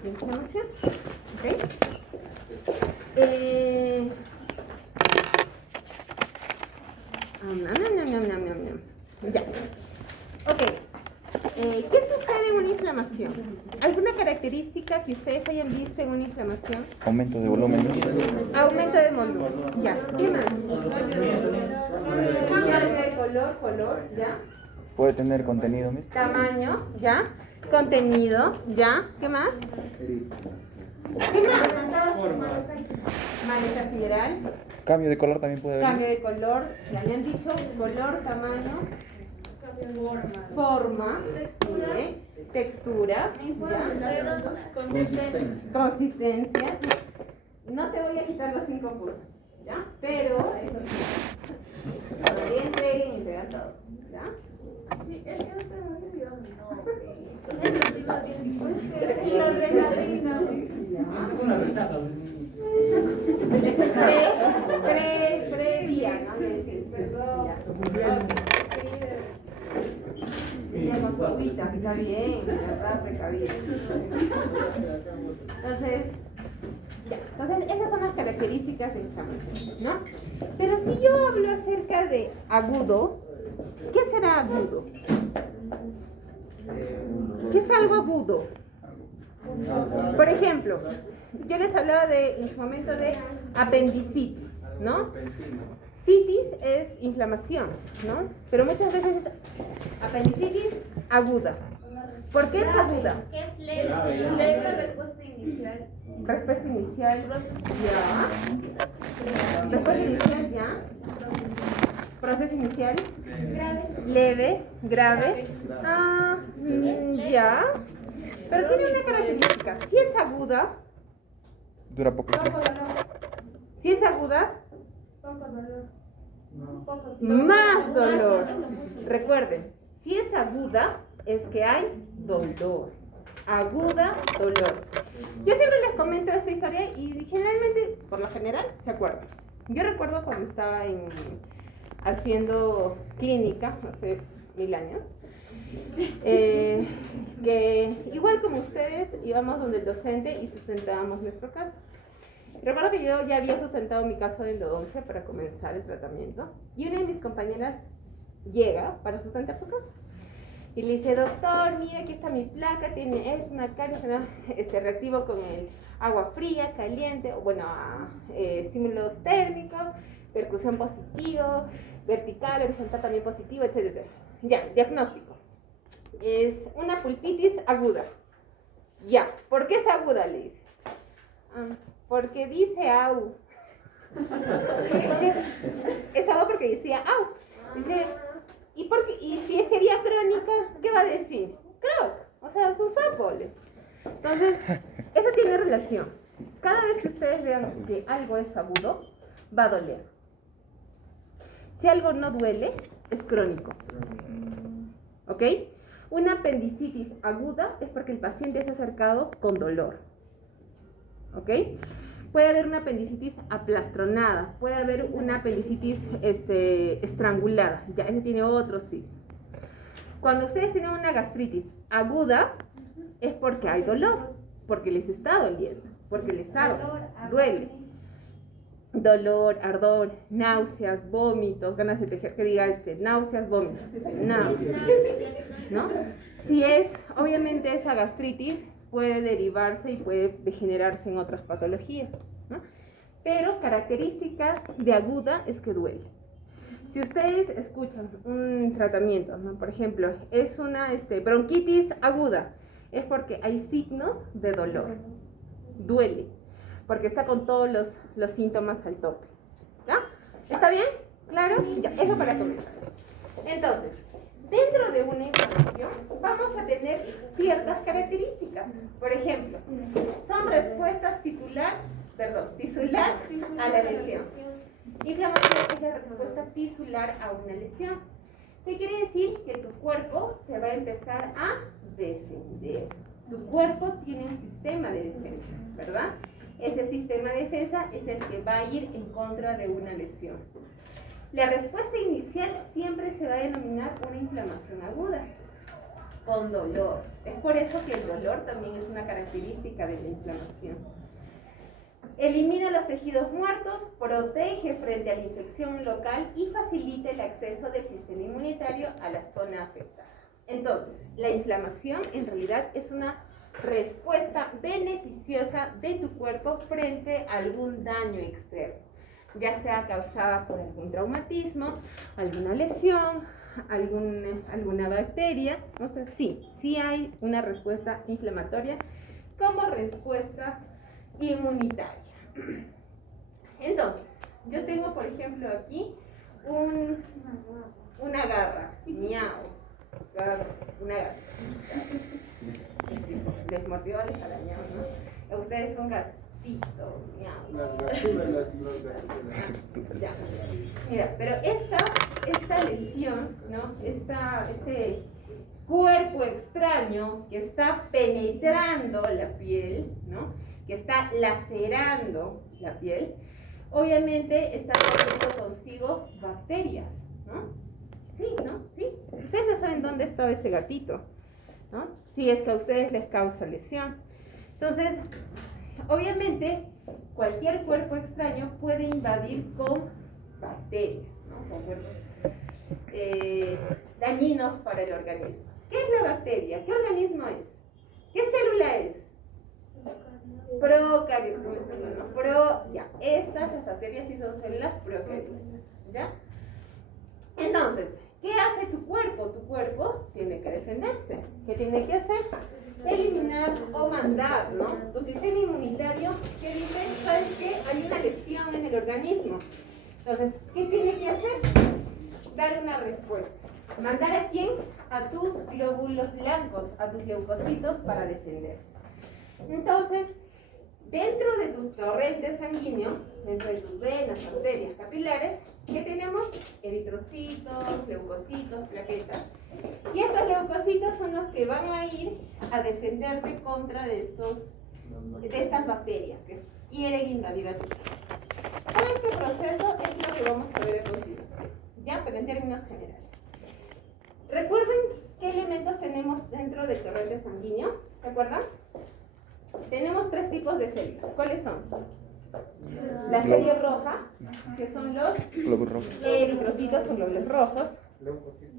es inflamación. ¿Ok? Ya. Ok. ¿Qué sucede en una inflamación? ¿Alguna característica que ustedes hayan visto en una inflamación? Aumento de volumen. Aumento de volumen. Ya. ¿Qué más? Cambio de color, ¿ya? Puede tener contenido, ¿ves? Tamaño, ¿ya? Contenido, ¿ya? ¿Qué más? ¿Qué más? Malestar general. Cambio de color también puede haber. Cambio de color, ya me han dicho, color, tamaño, forma, textura, ¿ya? Consistencia. No te voy a quitar los 5 puntos, ¿ya? Pero, eso sí, entregan todos, ¿ya? Sí, es que no te me olvidado mi Previa, ¿no? Con su agüita, está bien, ¿verdad? Precavida. Entonces, ya. Entonces, esas son las características del inflamación, ¿no? Pero si yo hablo acerca de agudo, ¿qué será agudo? ¿Qué es algo agudo? Por ejemplo, yo les hablaba en su momento de apendicitis, ¿no? Citis es inflamación, ¿no? Pero muchas veces es apendicitis aguda. ¿Por qué es aguda? Es leve la respuesta inicial. Respuesta inicial, ya. Respuesta inicial, ya. Proceso inicial. Leve, grave. Ya. Pero tiene una característica. Si es aguda, Dura poco tiempo. si es aguda, más dolor. Recuerden, si es aguda, es que hay dolor. Aguda, dolor. Yo siempre les comento esta historia y generalmente, por lo general, se acuerdan. Yo recuerdo cuando estaba haciendo clínica, hace 1000 años, que igual como ustedes íbamos donde el docente y sustentábamos nuestro caso. Recuerdo que yo ya había sustentado mi caso de endodoncia para comenzar el tratamiento y una de mis compañeras llega para sustentar su caso y le dice: doctor, mira, aquí está mi placa, es una caries, ¿no? Reactivo con el agua fría, caliente, bueno, estímulos térmicos, percusión positivo, vertical, horizontal también positivo, etc. Ya, diagnóstico. Es una pulpitis aguda. Ya, ¿por qué es aguda? Le dice. Porque dice au. Es aguda porque decía au. Dice, ¿y si sería crónica? ¿Qué va a decir? Croc, o sea, su sapo. Entonces, eso tiene relación. Cada vez que ustedes vean que algo es agudo, va a doler. Si algo no duele, es crónico. ¿Ok? Una apendicitis aguda es porque el paciente se ha acercado con dolor. ¿Ok? Puede haber una apendicitis aplastronada, puede haber una apendicitis estrangulada. Ya, ese tiene otros signos. Cuando ustedes tienen una gastritis aguda, es porque hay dolor, porque les está doliendo, porque les arde, duele. Dolor, ardor, náuseas, vómitos, ganas de tejer, que diga náuseas, vómitos, ¿no? Si es, obviamente esa gastritis puede derivarse y puede degenerarse en otras patologías, ¿no? Pero característica de aguda es que duele. Si ustedes escuchan un tratamiento, ¿no? Por ejemplo, es una bronquitis aguda, es porque hay signos de dolor, duele, porque está con todos los síntomas al tope. ¿Ya? ¿Está bien? ¿Claro? Ya, eso para comenzar. Entonces, dentro de una inflamación vamos a tener ciertas características. Por ejemplo, son respuestas tisular a la lesión. Inflamación es la respuesta tisular a una lesión. ¿Qué quiere decir? Que tu cuerpo se va a empezar a defender. Tu cuerpo tiene un sistema de defensa, ¿verdad? Ese sistema de defensa es el que va a ir en contra de una lesión. La respuesta inicial siempre se va a denominar una inflamación aguda. con dolor. Es por eso que el dolor también es una característica de la inflamación. Elimina los tejidos muertos, protege frente a la infección local y facilita el acceso del sistema inmunitario a la zona afectada. Entonces, la inflamación en realidad es una respuesta beneficiosa de tu cuerpo frente a algún daño externo, ya sea causada por algún traumatismo, alguna lesión, alguna bacteria. O sea, sí hay una respuesta inflamatoria como respuesta inmunitaria. Entonces, yo tengo, por ejemplo, aquí una garra, miau, una garra. Les mordió, les arañó, ¿no? Ustedes son gatito, miau. Ya. Mira, pero esta lesión, ¿no? Este cuerpo extraño que está penetrando la piel, ¿no? Que está lacerando la piel, obviamente está trayendo consigo bacterias, ¿no? Sí, ¿no? Sí. Ustedes no saben dónde está ese gatito, ¿no? Si es que a ustedes les causa lesión. Entonces, obviamente, cualquier cuerpo extraño puede invadir con bacterias, ¿no? Con cuerpos dañinos para el organismo. ¿Qué es la bacteria? ¿Qué organismo es? ¿Qué célula es? Procariota, ¿no? Ya, las bacterias sí son células procariotas, ¿ya? Entonces, ¿qué hace tu cuerpo? Tu cuerpo tiene que defenderse. ¿Qué tiene que hacer? Eliminar o mandar, ¿no? Tu sistema inmunitario, ¿qué dice? ¿Sabes qué? Hay una lesión en el organismo. Entonces, ¿qué tiene que hacer? Dar una respuesta. ¿Mandar a quién? A tus glóbulos blancos, a tus leucocitos para defender. Entonces, dentro de tu torrente sanguíneo, dentro de tus venas, arterias, capilares, ¿qué tenemos? Eritrocitos, leucocitos, plaquetas. Y estos leucocitos son los que van a ir a defenderte contra de estas bacterias que quieren invadir a tu cuerpo. Todo este proceso es lo que vamos a ver a continuación, ¿ya? Pero en términos generales. Recuerden qué elementos tenemos dentro del torrente sanguíneo, ¿se acuerdan? Tenemos 3 tipos de células. ¿Cuáles son? La serie roja, que son los Glóbulos rojos. eritrocitos o glóbulos rojos.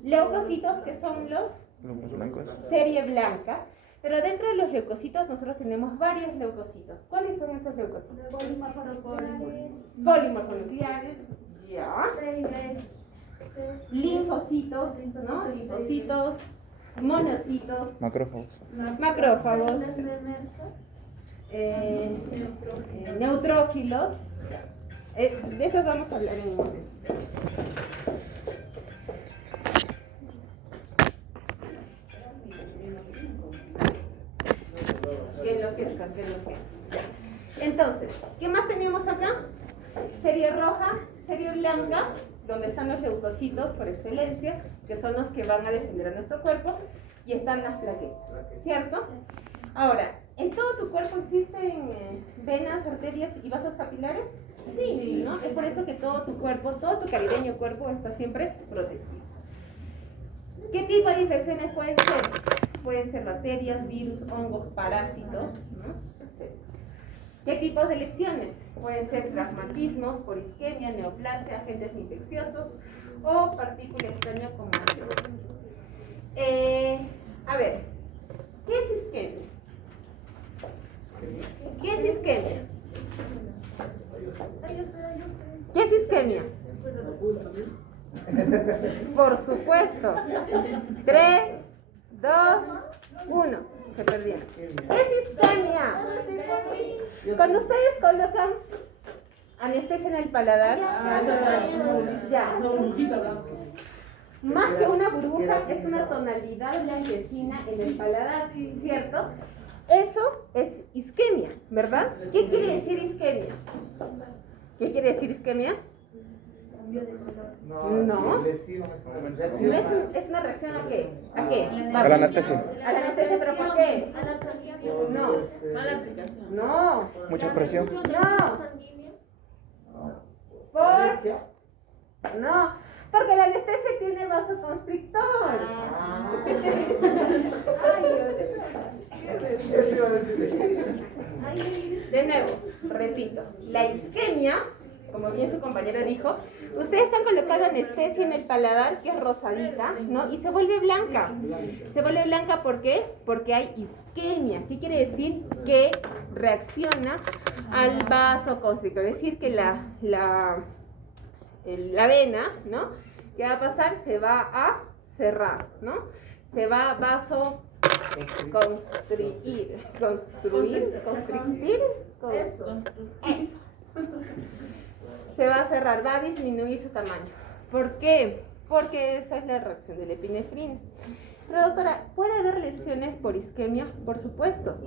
Leucocitos, que son los Glóbulos blancos. serie blanca. Pero dentro de los leucocitos nosotros tenemos varios leucocitos. ¿Cuáles son esos leucocitos? Polimorfonucleares. Ya. Linfocitos, ¿no? Linfocitos, monocitos, Macrófagos. macrófagos, neutrófilos. De esos vamos a hablar en un momento. Que enloquezcan. Entonces, ¿qué más tenemos acá? Serie roja, serie blanca, donde están los leucocitos por excelencia, que son los que van a defender a nuestro cuerpo, y están las plaquetas, ¿cierto? Ahora, ¿en todo tu cuerpo existen venas, arterias y vasos capilares? Sí, ¿no? Es por eso que todo tu cuerpo, todo tu caribeño cuerpo está siempre protegido. ¿Qué tipo de infecciones pueden ser? Pueden ser bacterias, virus, hongos, parásitos, ¿no? ¿Qué tipos de lesiones? Pueden ser traumatismos por isquemia, neoplasia, agentes infecciosos o partícula extraña como gaseosa. A ver, ¿qué es isquemia? ¿Qué es isquemia? ¿Qué es isquemia? Por supuesto. 3, 2, 1. Se perdieron. ¿Qué es isquemia? Cuando ustedes colocan anestesia en el paladar, ya. Más que una burbuja, es una tonalidad blanquecina en el paladar, ¿cierto? Eso es isquemia, ¿verdad? ¿Qué quiere decir isquemia? ¿Qué quiere decir isquemia? No. ¿Es una reacción a qué? ¿A qué? A la anestesia. A la anestesia, ¿pero por qué? No. Mala aplicación. No. Mucha presión. No. No. Porque la anestesia tiene vasoconstrictor. De nuevo, repito, la isquemia, como bien su compañero dijo, ustedes están colocando anestesia en el paladar, que es rosadita, ¿no? Y se vuelve blanca. Se vuelve blanca, ¿por qué? Porque hay isquemia. ¿Qué quiere decir? Que reacciona al vasoconstrictor. Es decir, que la vena, ¿no? ¿Qué va a pasar? Se va a cerrar, ¿no? Se va a vasoconstrictir. Eso. Se va a cerrar, va a disminuir su tamaño. ¿Por qué? Porque esa es la reacción de la epinefrina. Pero doctora, ¿puede haber lesiones por isquemia? Por supuesto.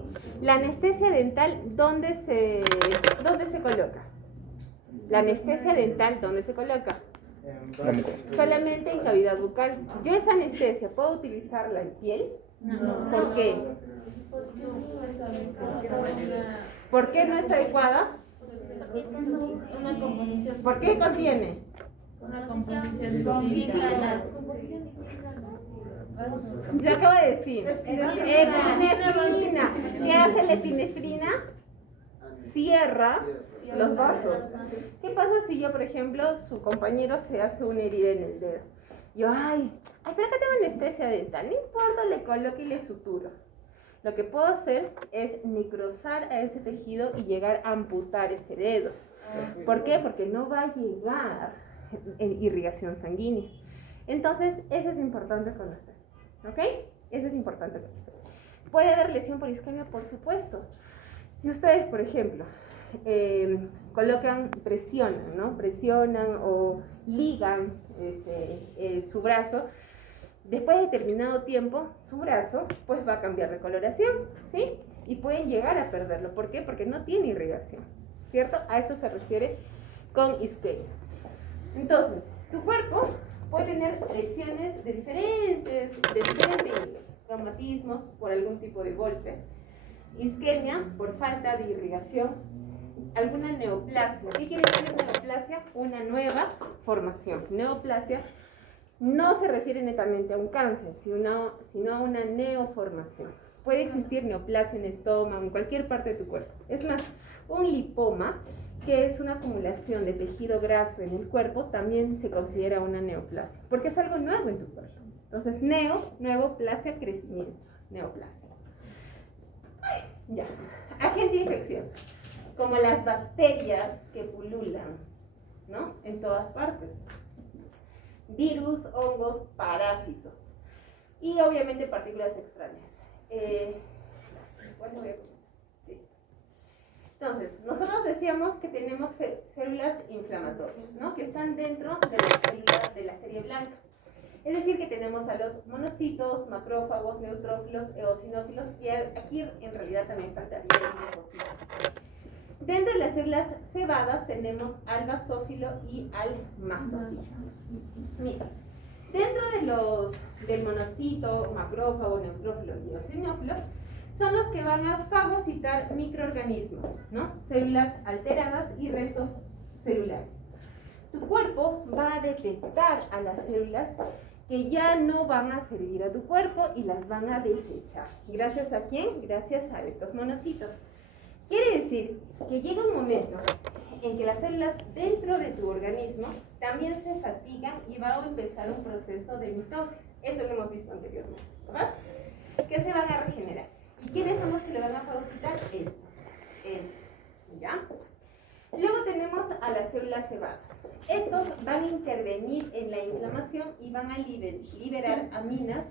La anestesia dental, ¿dónde se coloca? La anestesia dental, ¿dónde se coloca? Solamente en cavidad bucal. ¿Yo esa anestesia puedo utilizarla en piel? No. ¿Por qué? ¿Por qué no es adecuada? Una composición. ¿Por qué contiene? Una composición Yo acabo de decir, epinefrina. ¿Qué hace la epinefrina? Cierra los vasos. ¿Qué pasa si yo, por ejemplo, su compañero se hace una herida en el dedo? Yo, pero acá tengo anestesia dental, no importa, le coloco y le suturo. Lo que puedo hacer es necrosar a ese tejido y llegar a amputar ese dedo. ¿Por qué? Porque no va a llegar irrigación sanguínea. Entonces, eso es importante conocer. ¿Ok? Eso es importante conocer. ¿Puede haber lesión por isquemia? Por supuesto. Si ustedes, por ejemplo, presionan, ¿no? Presionan o ligan su brazo, después de determinado tiempo, su brazo pues va a cambiar de coloración, ¿sí? Y pueden llegar a perderlo. ¿Por qué? Porque no tiene irrigación, ¿cierto? A eso se refiere con isquemia. Entonces, tu cuerpo puede tener lesiones de diferentes índole, traumatismos por algún tipo de golpe, isquemia por falta de irrigación, alguna neoplasia. ¿Qué quiere decir neoplasia? Una nueva formación. Neoplasia no se refiere netamente a un cáncer, sino a una neoformación. Puede existir neoplasia en el estómago, en cualquier parte de tu cuerpo. Es más, un lipoma, que es una acumulación de tejido graso en el cuerpo, también se considera una neoplasia, porque es algo nuevo en tu cuerpo. Entonces, nuevo, plasia, crecimiento, neoplasia. Ya. Agente infeccioso, como las bacterias que pululan, ¿no? En todas partes. Virus, hongos, parásitos. Y obviamente partículas extrañas. Bueno, voy a comentar. Listo. Entonces, nosotros decíamos que tenemos células inflamatorias, ¿no? Que están dentro de las células de la serie blanca. Es decir, que tenemos a los monocitos, macrófagos, neutrófilos, eosinófilos, y aquí en realidad también faltaría el linfocito. Dentro de las células cebadas tenemos al basófilo y al mastocito. Mira, dentro del monocito, macrófago, neutrófilo y eosinófilo, son los que van a fagocitar microorganismos, ¿no? Células alteradas y restos celulares. Tu cuerpo va a detectar a las células que ya no van a servir a tu cuerpo y las van a desechar. ¿Gracias a quién? Gracias a estos monocitos. Quiere decir que llega un momento en que las células dentro de tu organismo también se fatigan y va a empezar un proceso de mitosis. Eso lo hemos visto anteriormente, ¿verdad? Que se van a regenerar. ¿Y quiénes son los que le van a fagocitar? Estos, ¿ya? Luego tenemos a las células cebadas. Estos van a intervenir en la inflamación y van a liberar aminas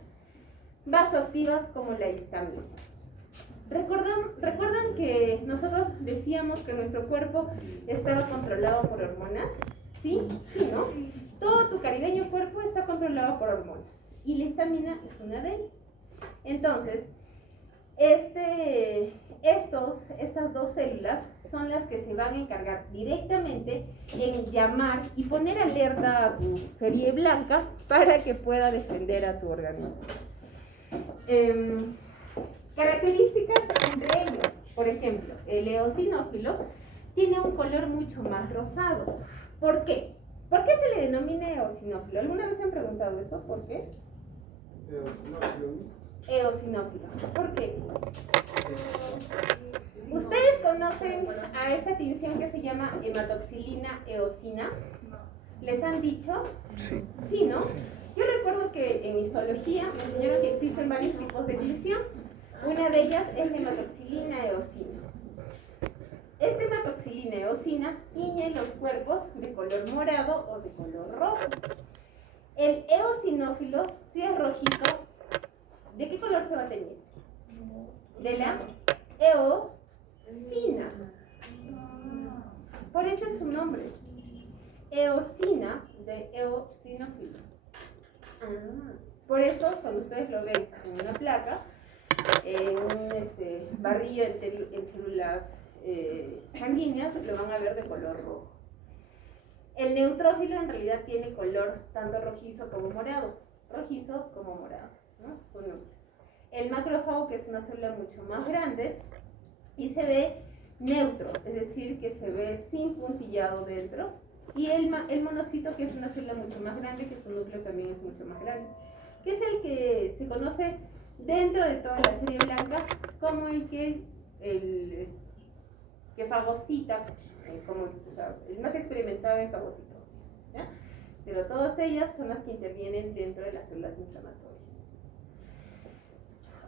vasoactivas como la histamina. ¿Recuerdan que nosotros decíamos que nuestro cuerpo estaba controlado por hormonas? ¿Sí? ¿Sí, no? Todo tu caribeño cuerpo está controlado por hormonas y la histamina es una de ellas. Entonces, estas dos células son las que se van a encargar directamente en llamar y poner alerta a tu serie blanca para que pueda defender a tu organismo. Características entre ellos, por ejemplo, el eosinófilo tiene un color mucho más rosado. ¿Por qué? ¿Por qué se le denomina eosinófilo? ¿Alguna vez se han preguntado eso? ¿Por qué? Eosinófilo. ¿Por qué? ¿Ustedes conocen a esta tinción que se llama hematoxilina eosina? ¿Les han dicho? Sí. Sí, ¿no? Yo recuerdo que en histología me enseñaron que existen varios tipos de tinción. Una de ellas es la hematoxilina eosina. Esta hematoxilina eosina tiñe los cuerpos de color morado o de color rojo. El eosinófilo, si es rojizo, ¿de qué color se va a teñir? De la eosina. Por eso es su nombre. Eosina de eosinófilo. Por eso, cuando ustedes lo ven en una placa, en un barrillo en células sanguíneas, lo van a ver de color rojo. El neutrófilo en realidad tiene color tanto rojizo como morado. Rojizo como morado, ¿no? Su nombre. El macrófago, que es una célula mucho más grande y se ve neutro, es decir, que se ve sin puntillado dentro. Y el monocito, que es una célula mucho más grande, que su núcleo también es mucho más grande, que es el que se conoce dentro de toda la serie blanca como el que fagocita, el más experimentado en fagocitosis, ¿ya? Pero todas ellas son las que intervienen dentro de las células inflamatorias.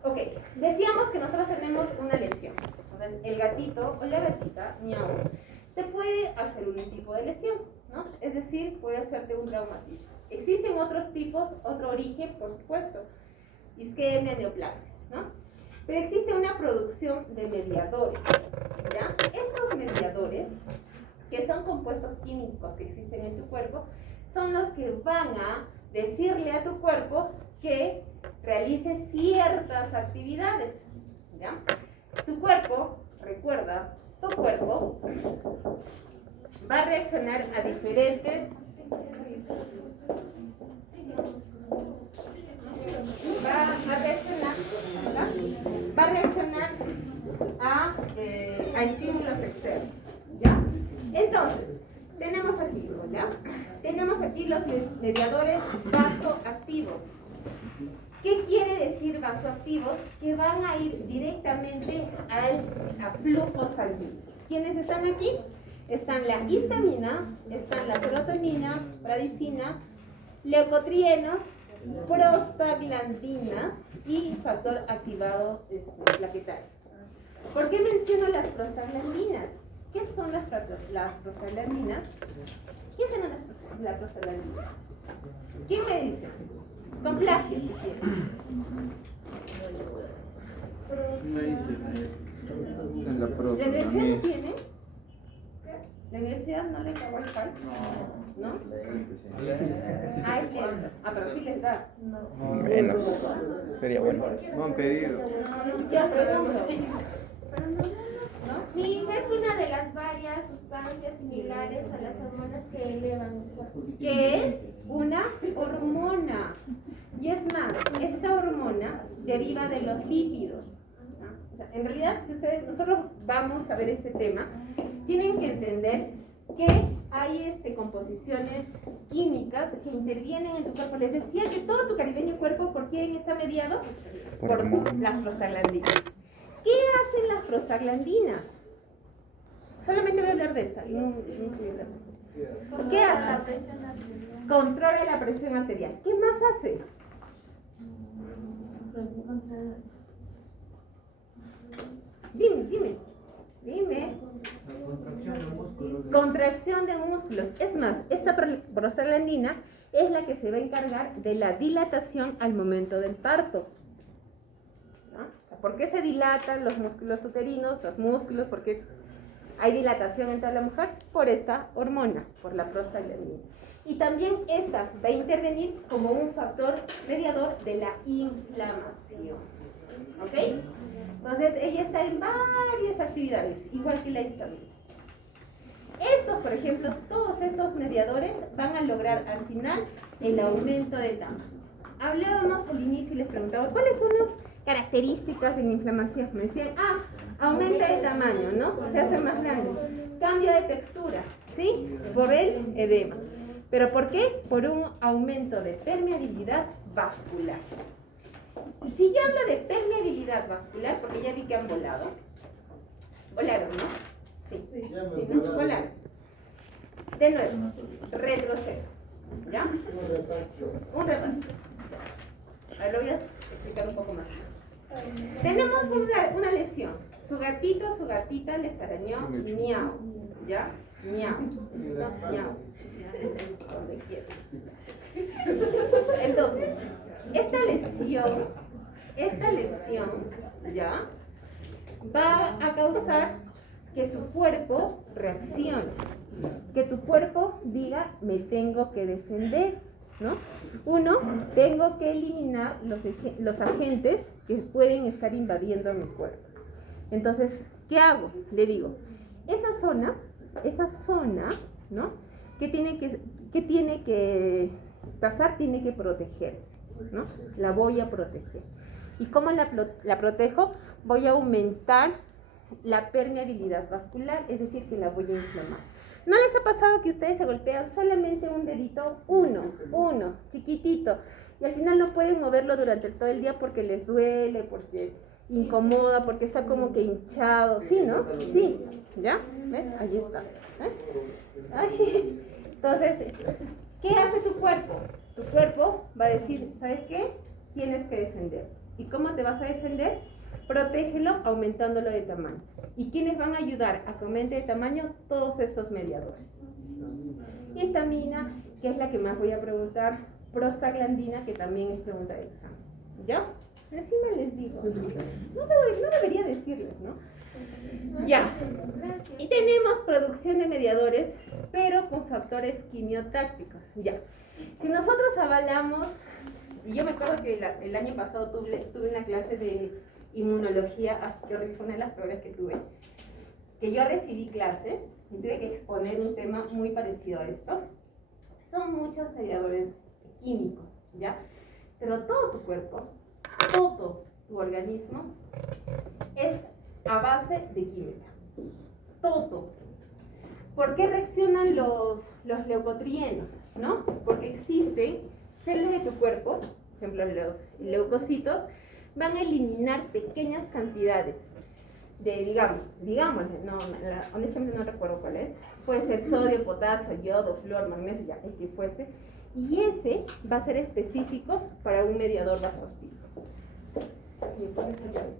Ok, decíamos que nosotros tenemos una lesión. Entonces, el gatito o la gatita, miau, te puede hacer un tipo de lesión, ¿no? Es decir, puede hacerte un traumatismo. Existen otros tipos, otro origen, por supuesto, isquemia, neoplasia, ¿no? Pero existe una producción de mediadores, ¿ya? Estos mediadores, que son compuestos químicos que existen en tu cuerpo, son los que van a decirle a tu cuerpo que realice ciertas actividades, ¿ya? Tu cuerpo, recuerda, tu cuerpo va a reaccionar a diferentes a estímulos externos, ¿ya? Entonces, tenemos aquí, ¿ya? Tenemos aquí los mediadores vasoactivos. ¿Qué quiere decir vasoactivos? Que van a ir directamente a flujo sanguíneo. ¿Quiénes están aquí? Están la histamina, están la serotonina, bradicina, leucotrienos, prostaglandinas y factor activado plaquetario. ¿Por qué menciono las prostaglandinas? ¿Qué son las prostaglandinas? ¿Qué son las prostaglandinas? ¿Quién me dice? Con plagio, si quieren. En la ¿La próstata. universidad no tiene? ¿La universidad no le pagó el PAL? ¿No? Pero sí les da. Menos. Sería bueno. No han pedido. Ya pregunto. Miss es una de las varias sustancias similares a las hormonas que elevan el cuerpo. Que es una hormona. Y es más, esta hormona deriva de los lípidos, ¿no? O sea, en realidad, si nosotros vamos a ver este tema, tienen que entender que hay composiciones químicas que intervienen en tu cuerpo. Les decía que todo tu caribeño cuerpo, ¿por quién está mediado? Por las prostaglandinas. ¿Qué hacen las prostaglandinas? Solamente voy a hablar de esta. ¿Qué hace? Controla la presión arterial. ¿Qué más hace? Dime. Contracción de músculos. Es más, esta prostaglandina es la que se va a encargar de la dilatación al momento del parto, ¿no? ¿Por qué se dilatan los músculos uterinos, los músculos? ¿Por qué hay dilatación en toda la mujer? Por esta hormona, por la prostaglandina. Y también esta va a intervenir como un factor mediador de la inflamación. ¿Ok? Entonces, ella está en varias actividades, igual que la histamina. Estos, por ejemplo, todos estos mediadores van a lograr al final el aumento del tamaño. Hablábamos al inicio y les preguntaba, ¿cuáles son las características de la inflamación? Me decían, aumenta de tamaño, ¿no? Se hace más grande. Cambio de textura, ¿sí? Por el edema. ¿Pero por qué? Por un aumento de permeabilidad vascular. Y si yo hablo de permeabilidad vascular, porque ya vi que han volado. Volaron, ¿no? Sí, ¿no? Volaron. De nuevo, retroceso. ¿Ya? Un repaso. Ahora lo voy a explicar un poco más. Tenemos una lesión. Su gatito, su gatita les arañó, miau. ¿Ya? Miau. Miau. Donde quiera. Entonces, esta lesión, ¿ya? Va a causar que tu cuerpo reaccione, que tu cuerpo diga, me tengo que defender, ¿no? Uno, tengo que eliminar los agentes que pueden estar invadiendo mi cuerpo. Entonces, ¿qué hago? Le digo, esa zona, ¿no? ¿Qué tiene que pasar? Tiene que protegerse, ¿no? La voy a proteger. ¿Y cómo la protejo? Voy a aumentar la permeabilidad vascular, es decir, que la voy a inflamar. ¿No les ha pasado que ustedes se golpean solamente un dedito? Uno, chiquitito, y al final no pueden moverlo durante todo el día porque les duele, porque incomoda, porque está como que hinchado? ¿Sí, no? Sí, ¿ya? ¿Ves? Ahí está. Ay. Entonces, ¿qué hace tu cuerpo? Tu cuerpo va a decir, ¿sabes qué? Tienes que defender. ¿Y cómo te vas a defender? Protégelo aumentándolo de tamaño. ¿Y quiénes van a ayudar a que aumente de tamaño? Todos estos mediadores. Histamina, que es la que más voy a preguntar. Prostaglandina, que también es pregunta de examen. ¿Ya? Encima les digo. No debería decirles, ¿no? Ya. Y tenemos producción de mediadores, pero con factores quimiotácticos. Ya. Si nosotros avalamos, y yo me acuerdo que el año pasado tuve una clase de inmunología, que fue una de las peores que tuve, que yo recibí clase y tuve que exponer un tema muy parecido a esto. Son muchos mediadores químicos, ¿ya? Pero todo tu cuerpo, todo tu organismo es a base de química. Todo. ¿Por qué reaccionan los leucotrienos? ¿No? Porque existen células de tu cuerpo, por ejemplo los leucocitos, van a eliminar pequeñas cantidades de, digamos, honestamente no recuerdo cuál es, puede ser sodio, potasio, yodo, flúor, magnesio, ya, el que fuese, y ese va a ser específico para un mediador vasoactivo. Y entonces ya ves.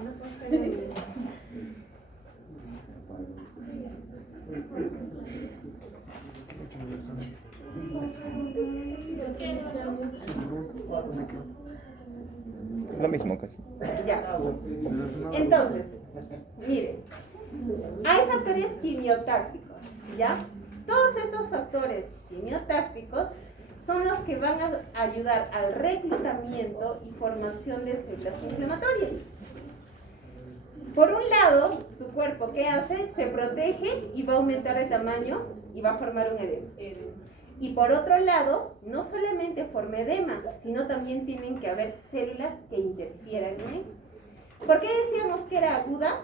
No puedo. Lo mismo casi. Ya. Entonces, miren, hay factores quimiotácticos, ¿ya? Todos estos factores quimiotácticos son los que van a ayudar al reclutamiento y formación de células inflamatorias. Por un lado, tu cuerpo, ¿qué hace? Se protege y va a aumentar de tamaño y va a formar un edema. Y por otro lado, no solamente forma edema, sino también tienen que haber células que interfieran en él. ¿Por qué decíamos que era aguda?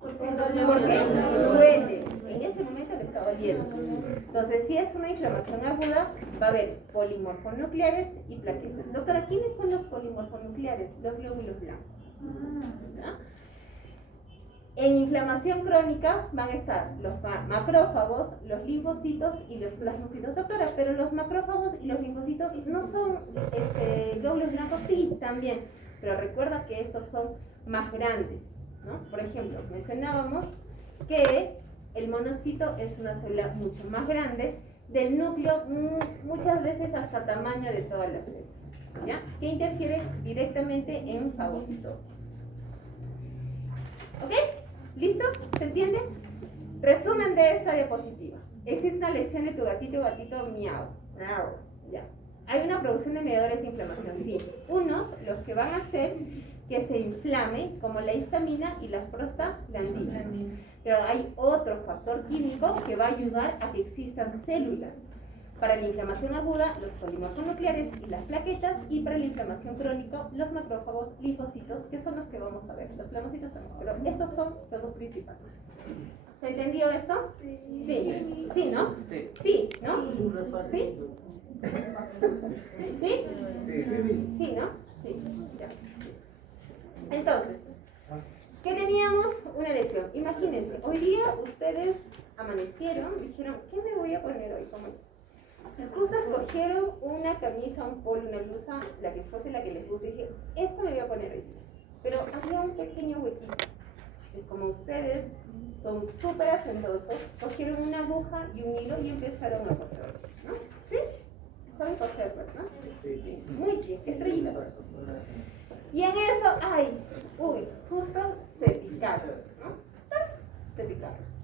Porque duele. En ese momento le está doliendo. Entonces, si es una inflamación aguda, va a haber polimorfonucleares y plaquetas. Doctora, ¿quiénes son los polimorfonucleares? Los glóbulos blancos. ¿Ah? En inflamación crónica van a estar los macrófagos, los linfocitos y los plasmocitos. Doctora, pero los macrófagos y los linfocitos no son glóbulos blancos, sí, también. Pero recuerda que estos son más grandes, ¿no? Por ejemplo, mencionábamos que el monocito es una célula mucho más grande del núcleo, muchas veces hasta tamaño de toda la célula, ¿ya? Que interfiere directamente en fagocitosis. ¿Ok? ¿Listo? ¿Se entiende? Resumen de esta diapositiva. Existe una lesión de tu gatito miau. Ya. Hay una producción de mediadores de inflamación, sí. Unos, los que van a hacer que se inflame, como la histamina y las prostaglandinas. Pero hay otro factor químico que va a ayudar a que existan células. Para la inflamación aguda, los polimorfonucleares y las plaquetas, y para la inflamación crónica, los macrófagos, linfocitos, que son los que vamos a ver. Los plasmocitos también, pero estos son los dos principales. ¿Se entendió esto? Sí. ¿Sí, no? Sí, ¿no? ¿Sí? ¿Sí? Sí, ¿no? Sí, ya. Entonces, ¿qué teníamos? Una lesión. Imagínense, hoy día ustedes amanecieron, dijeron, ¿qué me voy a poner hoy? ¿Cómo? Justo escogieron una camisa, un polo, una blusa, la que fuese la que les guste, y dijeron, esto me voy a poner hoy. Pero había un pequeño huequito. Y como ustedes son súper hacendosos, cogieron una aguja y un hilo y empezaron a coser, ¿no? ¿Sí? ¿Saben coser, verdad? Sí. Muy bien, estrellita. Y en eso, ay, uy, justo se picaron, ¿no? Se picaron.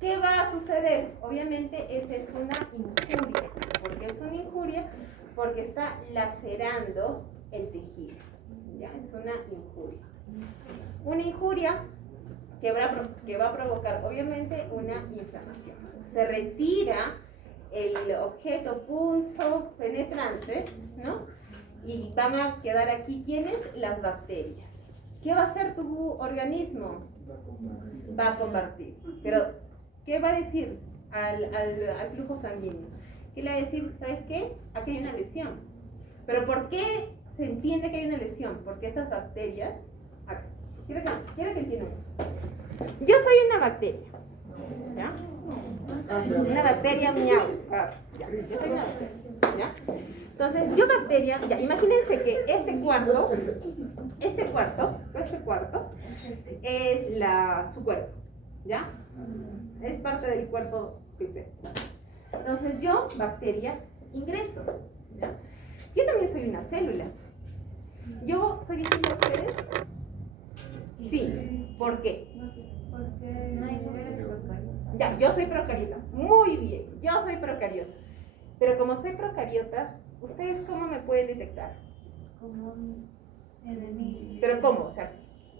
¿Qué va a suceder? Obviamente esa es una injuria. ¿Por qué es una injuria? Porque está lacerando el tejido. ¿Ya? Es una injuria. Una injuria que va a provocar obviamente una inflamación. Se retira el objeto punzo penetrante, ¿no? Y van a quedar aquí, ¿quiénes? Las bacterias. ¿Qué va a hacer tu organismo? Va a compartir. Pero, ¿qué va a decir al flujo sanguíneo? ¿Qué le va a decir? ¿Sabes qué? Aquí hay una lesión. ¿Pero por qué se entiende que hay una lesión? Porque estas bacterias... A ver, quiero que entiendan. Yo soy una bacteria. ¿Ya? Una bacteria miau. Ya, yo soy una bacteria. ¿Ya? Entonces, yo bacteria, ya, imagínense que este cuarto es su cuerpo, ¿ya? Es parte del cuerpo de usted. Entonces, yo, bacteria, ingreso, ¿ya? Yo también soy una célula. ¿Yo soy distinta a ustedes? Sí. ¿Por qué? Porque no hay mujeres procariota. Ya, yo soy procariota. Muy bien, yo soy procariota. Pero como soy procariota, ¿ustedes cómo me pueden detectar? Como un enemigo. ¿Pero cómo? O sea,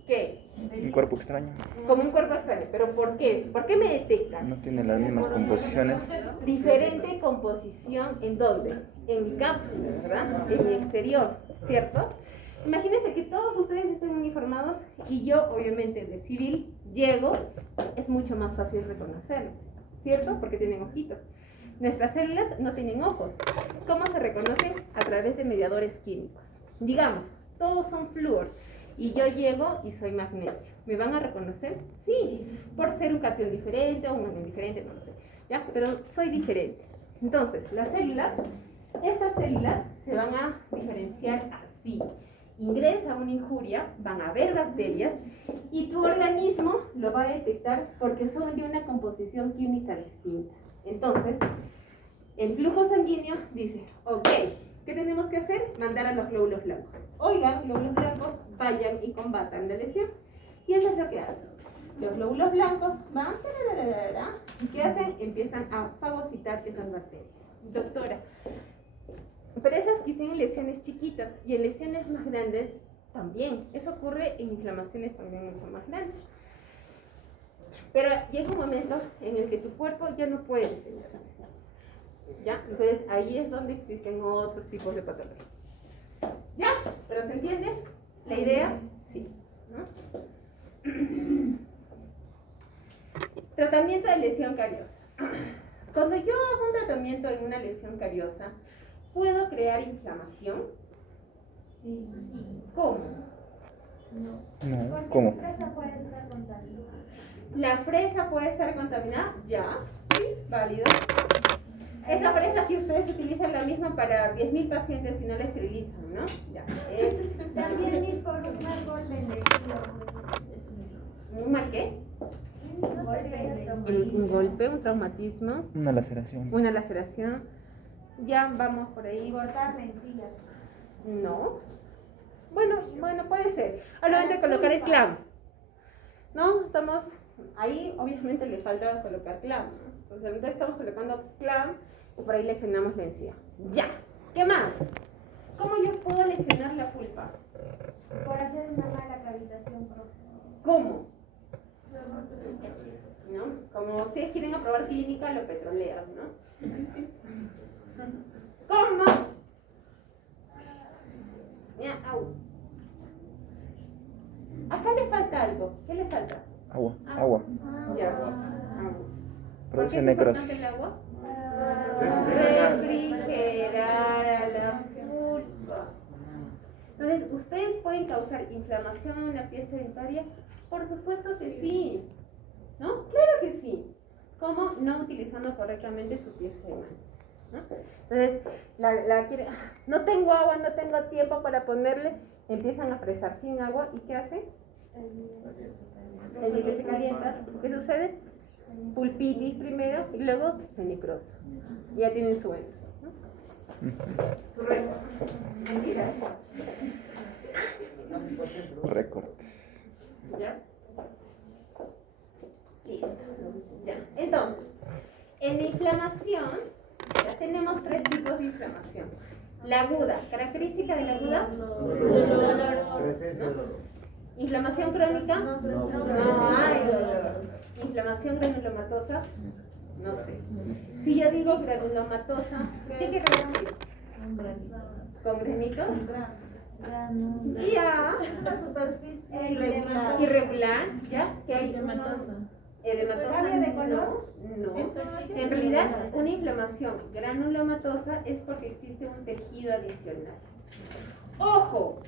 ¿qué? Un cuerpo extraño. Como un cuerpo extraño. ¿Pero por qué? ¿Por qué me detectan? No tiene las mismas composiciones. Diferente composición, ¿en dónde? En mi cápsula, ¿verdad? En mi exterior, ¿cierto? Imagínense que todos ustedes estén uniformados y yo, obviamente, de civil, llego, es mucho más fácil reconocerlo, ¿cierto? Porque tienen ojitos. Nuestras células no tienen ojos. ¿Cómo se reconocen? A través de mediadores químicos. Digamos, todos son flúor y yo llego y soy magnesio. ¿Me van a reconocer? Sí, por ser un catión diferente o un anión diferente, no lo sé. ¿Ya? Pero soy diferente. Entonces, estas células se van a diferenciar así. Ingresa una injuria, van a haber bacterias y tu organismo lo va a detectar porque son de una composición química distinta. Entonces, el flujo sanguíneo dice, ok, ¿qué tenemos que hacer? Mandar a los glóbulos blancos. Oigan, glóbulos blancos, vayan y combatan la lesión. Y eso es lo que hacen. Los glóbulos blancos van, ¿y qué hacen? Empiezan a fagocitar esas bacterias. Doctora, pero esas quizás en lesiones chiquitas y en lesiones más grandes también. Eso ocurre en inflamaciones también mucho más grandes. Pero llega un momento en el que tu cuerpo ya no puede defenderse. ¿Ya? Entonces ahí es donde existen otros tipos de patologías. ¿Ya? ¿Pero se entiende la idea? Sí. ¿No? Tratamiento de lesión cariosa. Cuando yo hago un tratamiento en una lesión cariosa, ¿puedo crear inflamación? Sí. ¿Cómo? No, Porque ¿cómo? la fresa puede estar contaminada. ¿La fresa puede estar contaminada? Ya, sí, válido. Esa fresa que ustedes utilizan la misma para 10.000 pacientes y no la esterilizan, ¿no? Ya, es... También ir por un mal golpe en el ¿Un mal qué? Un golpe, un traumatismo, Una laceración. una laceración. Ya vamos por ahí. cortar rencillas. No. Bueno, puede ser. Ahora de colocar el clam. ¿No? Estamos ahí, obviamente le falta colocar clam, ¿no? Entonces ahorita estamos colocando clam y por ahí lesionamos la encía. Ya. ¿Qué más? ¿Cómo yo puedo lesionar la pulpa? Por hacer una mala cavitación. ¿Cómo? ¿no? Como ustedes quieren aprobar clínica, lo petrolean, ¿no? ¿Cómo? Mira, au. Acá le falta algo. ¿Qué le falta? Agua. Agua. Ya. Agua. ¿Por qué Produce es necrosis. importante el agua? Refrigerar a la pulpa. Entonces, ¿ustedes pueden causar inflamación en una pieza dentaria? Por supuesto que sí. ¿No? Claro que sí. ¿Cómo? No utilizando correctamente su pieza de mano, ¿no? Entonces, no tengo agua, no tengo tiempo para ponerle, empiezan a fresar sin agua, ¿y qué hace? El diente se calienta. ¿Qué sucede? Pulpitis primero y luego se necrosa. Ya tienen su endo, ¿no? Su récord. Mentira. Recortes. ¿Ya? Listo. Ya. Entonces, en la inflamación, ya tenemos 3 tipos de inflamación. La aguda, característica de la aguda, ¿no? Inflamación crónica, no hay dolor. Inflamación granulomatosa, no sé. Si yo digo granulomatosa, ¿qué quiere decir? ¿Con granito? Ya. Es una superficie Irregular, ¿ya? ¿Qué hay? Edematosa. Edematosa. ¿Cambia de color? No. En realidad, una inflamación granulomatosa es porque existe un tejido adicional. ¡Ojo!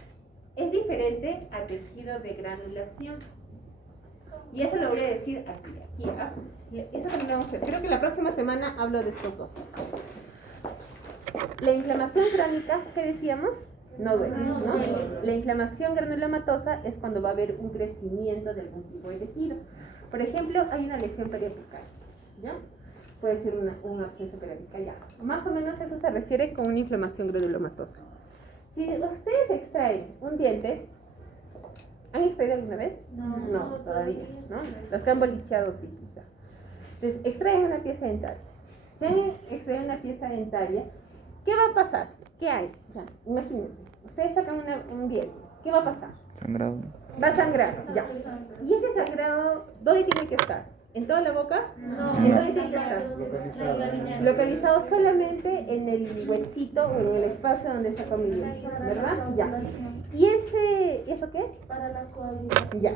Es diferente a tejido de granulación. Y eso lo voy a decir aquí. ¿Ah? Eso también lo vamos a ver. Creo que la próxima semana hablo de estos dos. La inflamación crónica, ¿qué decíamos? No duele, ¿no? La inflamación granulomatosa es cuando va a haber un crecimiento de algún tipo de tejido. Por ejemplo, hay una lesión periapical, ¿ya? Puede ser un absceso periapical, ya. Más o menos eso se refiere con una inflamación granulomatosa. Si ustedes extraen un diente, ¿han extraído alguna vez? No, todavía, ¿no? Los que han bolicheado sí, quizá. Entonces, extraen una pieza dentaria. Si han extraído una pieza dentaria, ¿qué va a pasar? ¿Qué hay? Ya, imagínense, ustedes sacan un diente, ¿qué va a pasar? Sangrado. Va a sangrar, ya. ¿Y ese sangrado dónde tiene que estar? ¿En toda la boca? No. ¿En dónde tiene que estar? Localizado solamente en el huesito o en el espacio donde se ha comido, ¿verdad? Ya. ¿Y eso qué? para la coagulación. Ya.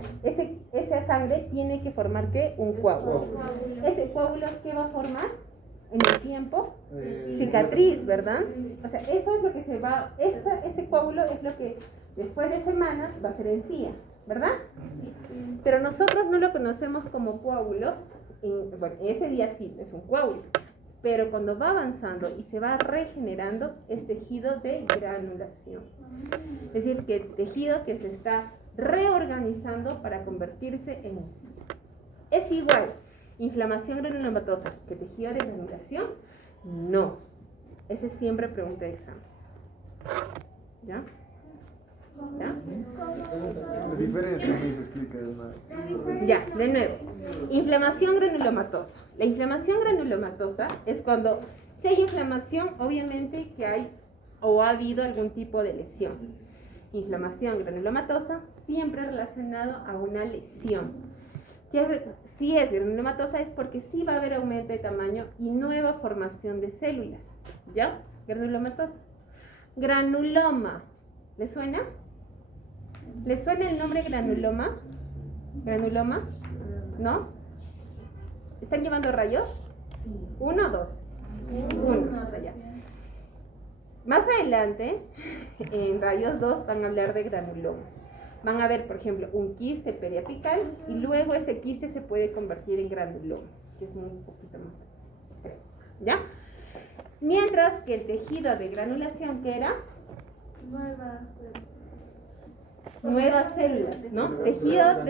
Esa sangre tiene que formar ¿qué? Un coágulo. ¿Ese coágulo qué va a formar? En el tiempo, cicatriz, ¿verdad? O sea, eso es lo que se va, ese coágulo es lo que después de semanas va a ser encía, ¿verdad? Pero nosotros no lo conocemos como coágulo, bueno, ese día sí, es un coágulo, pero cuando va avanzando y se va regenerando es tejido de granulación. Es decir, que tejido que se está reorganizando para convertirse en encía. Es igual. ¿Inflamación granulomatosa que tejido de granulación? No. Ese es siempre pregunta de examen. ¿Ya? ¿Ya? La diferencia no se explica de nada. Ya, de nuevo. Inflamación granulomatosa. La inflamación granulomatosa es cuando, si hay inflamación, obviamente que hay o ha habido algún tipo de lesión. Inflamación granulomatosa siempre relacionado a una lesión. Si es granulomatosa es porque sí va a haber aumento de tamaño y nueva formación de células. ¿Ya? Granulomatosa. Granuloma. ¿Le suena? ¿Le suena el nombre granuloma? ¿Granuloma? ¿No? ¿Están llevando rayos? ¿1 o 2? Uno. Ya. Más adelante, en rayos 2 van a hablar de granulomas. Van a ver, por ejemplo, un quiste periapical y luego ese quiste se puede convertir en granuloma, que es un poquito más. ¿Ya? Mientras que el tejido de granulación, ¿qué era? Nuevas células, ¿no? Tejido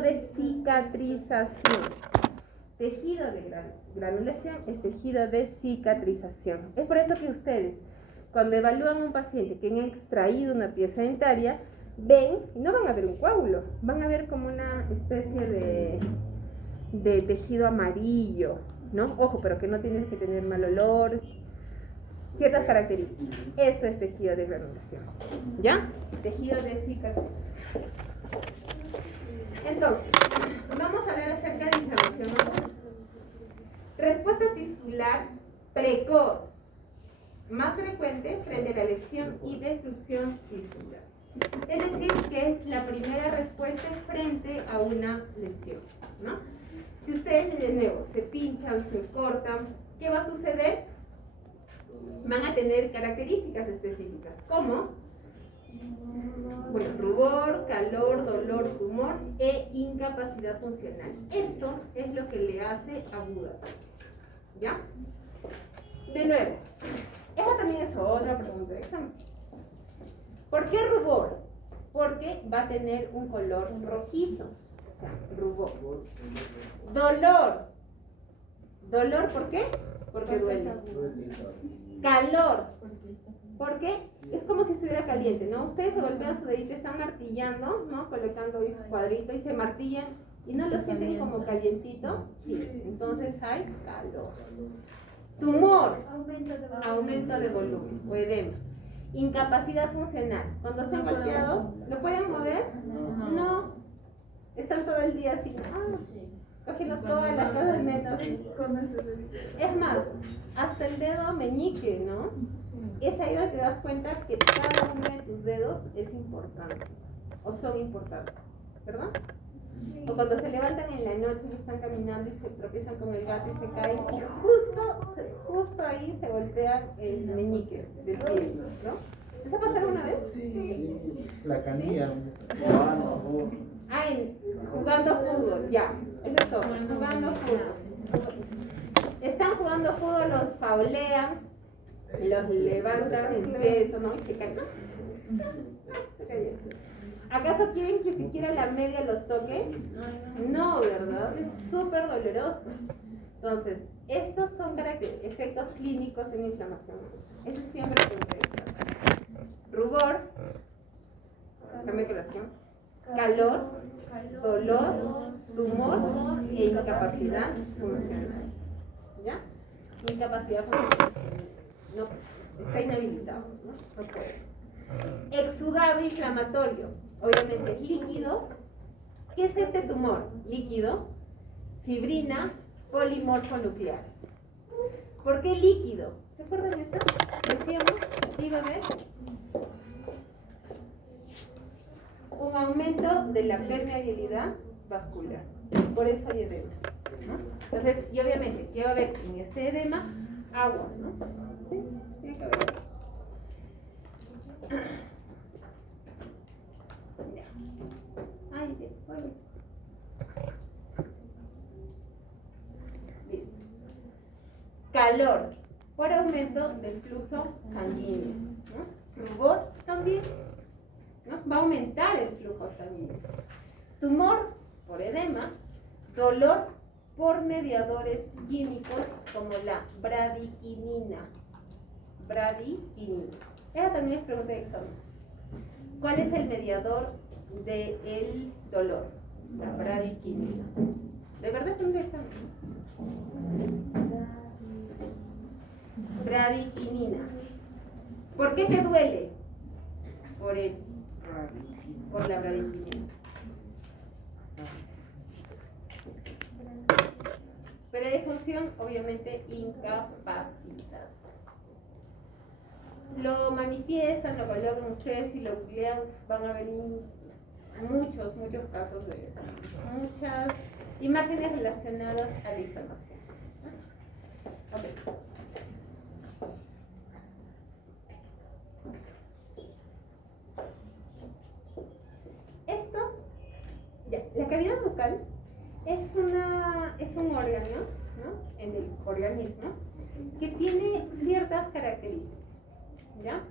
de cicatrización. Tejido de granulación es tejido de cicatrización. Es por eso que ustedes, cuando evalúan a un paciente que han extraído una pieza dentaria, ven, y no van a ver un coágulo, van a ver como una especie de tejido amarillo, ¿no? Ojo, pero que no tiene que tener mal olor, ciertas características. Eso es tejido de granulación, ¿ya? Tejido de cicatrización. Entonces, vamos a hablar acerca de Respuesta tisular precoz, más frecuente frente a la lesión y destrucción tisular. Es decir, que es la primera respuesta frente a una lesión, ¿no? Si ustedes de nuevo se pinchan, se cortan, ¿qué va a suceder? Van a tener características específicas, como rubor, calor, dolor, tumor e incapacidad funcional. Esto es lo que le hace aguda. ¿Ya? De nuevo, esta también es otra pregunta de examen. ¿Por qué rubor? Porque va a tener un color rojizo. O sea, rubor. Dolor. ¿Dolor por qué? Porque duele. Calor. Porque es como si estuviera caliente, ¿no? Ustedes se golpean su dedito, están martillando, ¿no? Colocando ahí su cuadrito y se martillan y no lo sienten como calientito. Sí, entonces hay calor. Tumor, aumento de volumen o edema. Incapacidad funcional. Cuando se han golpeado, ¿lo pueden mover? No. Están todo el día así, cogiendo todas las cosas menos. Es más, hasta el dedo meñique, ¿no? Es ahí donde te das cuenta que cada uno de tus dedos es importante, o son importantes, ¿verdad? O cuando se levantan en la noche y están caminando y se tropiezan con el gato y se caen, y justo ahí se golpean el meñique del pie, ¿no? ¿Eso pasó alguna vez? Sí. La canilla. Jugando fútbol, ya. Eso, jugando fútbol. Están jugando fútbol, los faulean, los levantan el peso, ¿no? Y se caen. Se cayeron. ¿Acaso quieren que siquiera la media los toque? No, ¿verdad? Es súper doloroso. Entonces, estos son efectos clínicos en inflamación. Eso siempre es un rubor, cambio de coloración, calor, dolor, tumor e incapacidad funcional. ¿Ya? Incapacidad funcional. No, está inhabilitado, ¿no? No puede. Exudado inflamatorio, obviamente es líquido. ¿Qué es este tumor? Líquido, fibrina, polimorfonucleares. ¿Por qué líquido? ¿Se acuerdan de esto? Decíamos, iba a ver un aumento de la permeabilidad vascular. Por eso hay edema, ¿no? Entonces, y obviamente, ¿qué va a haber en este edema? Agua, ¿no? Sí, tiene que haber agua. Ya. Ay, oye. Listo. Calor, por aumento del flujo sanguíneo, ¿no? Rubor también, ¿no? Va a aumentar el flujo sanguíneo. Tumor, por edema. Dolor, por mediadores químicos como la bradiquinina. Bradiquinina. Esa también es pregunta de examen. ¿Cuál es el mediador del dolor? La bradiquinina. ¿De verdad es pregunta de examen? Bradiquinina. ¿Por qué te duele? Por la bradiquinina. Pero de función, obviamente, incapacidad. Lo manifiestan, lo colocan ustedes y lo googlean, van a venir muchos casos de eso. Muchas imágenes relacionadas a la inflamación. Okay. Esto, ya, la cavidad bucal es un órgano, ¿no? En el organismo que tiene ciertas características, ¿ya?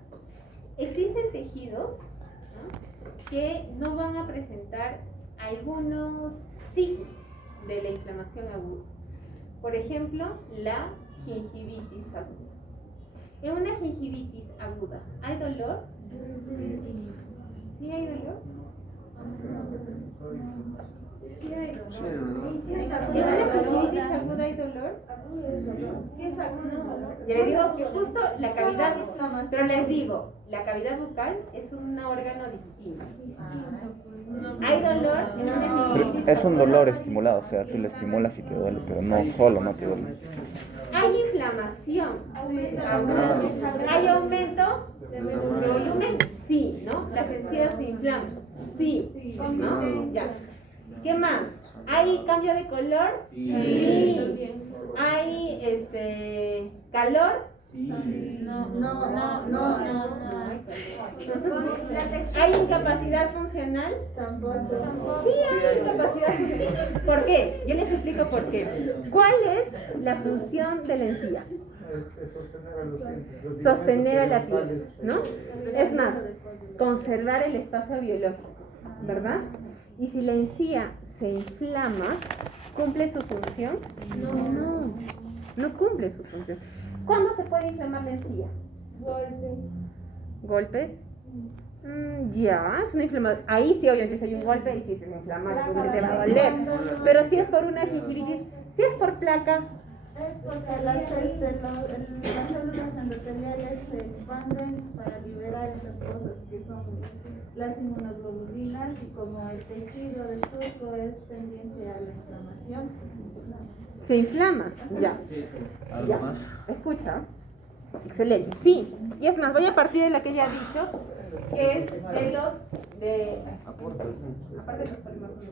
Existen tejidos, ¿no? Que no van a presentar algunos signos de la inflamación aguda. Por ejemplo, la gingivitis aguda. En una gingivitis aguda, ¿hay dolor? ¿Sí hay dolor? Sí hay. Sí, ¿no? Sí es ¿En aguda. una gingivitis aguda hay dolor? Sí es aguda. Ya les digo que justo la cavidad, pero les digo, la cavidad bucal es un órgano distinto. Hay dolor en una Pero gingivitis es un aguda. dolor estimulado, o sea, tú lo estimulas y te duele, pero no solo no te duele. Hay inflamación. ¿Hay aumento de volumen? Sí, ¿no? Las encías se inflaman. Sí, ¿no? Ya. ¿Qué más? ¿Hay cambio de color? Sí. ¿Hay calor? ¿Hay incapacidad funcional? Sí, hay incapacidad funcional. ¿Por qué? Yo les explico por qué. ¿Cuál es la función de la encía? Sostener a la pieza, ¿no? Es más, conservar el espacio biológico, ¿verdad? Y si la encía se inflama, ¿cumple su función? No cumple su función. ¿Cuándo se puede inflamar la encía? ¿Golpes? Ya, es una inflamación. Ahí sí, obviamente, si hay un golpe y sí se inflama, pues te va a doler. Pero si es por una gingivitis, si es por placa, Es porque las células endoteliales se expanden para liberar esas cosas que son las inmunoglobulinas, y como el tejido de surco es tendiente a la inflamación, pues se inflama. Ya. ¿Algo Ya. más? Escucha. Excelente. Sí. Y es más, voy a partir de lo que ella ha dicho, que es de los Aporta. aparte de los polimeros,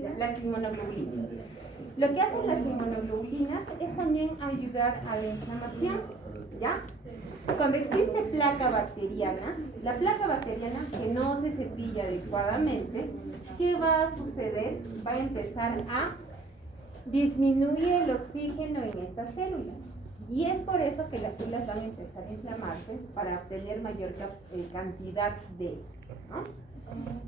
Ya. las inmunoglobulinas. Lo que hacen las inmunoglobulinas es también ayudar a la inflamación, ¿ya? Cuando existe placa bacteriana, la placa bacteriana que no se cepilla adecuadamente, ¿qué va a suceder? Va a empezar a disminuir el oxígeno en estas células. Y es por eso que las células van a empezar a inflamarse para obtener mayor cantidad de, ¿no?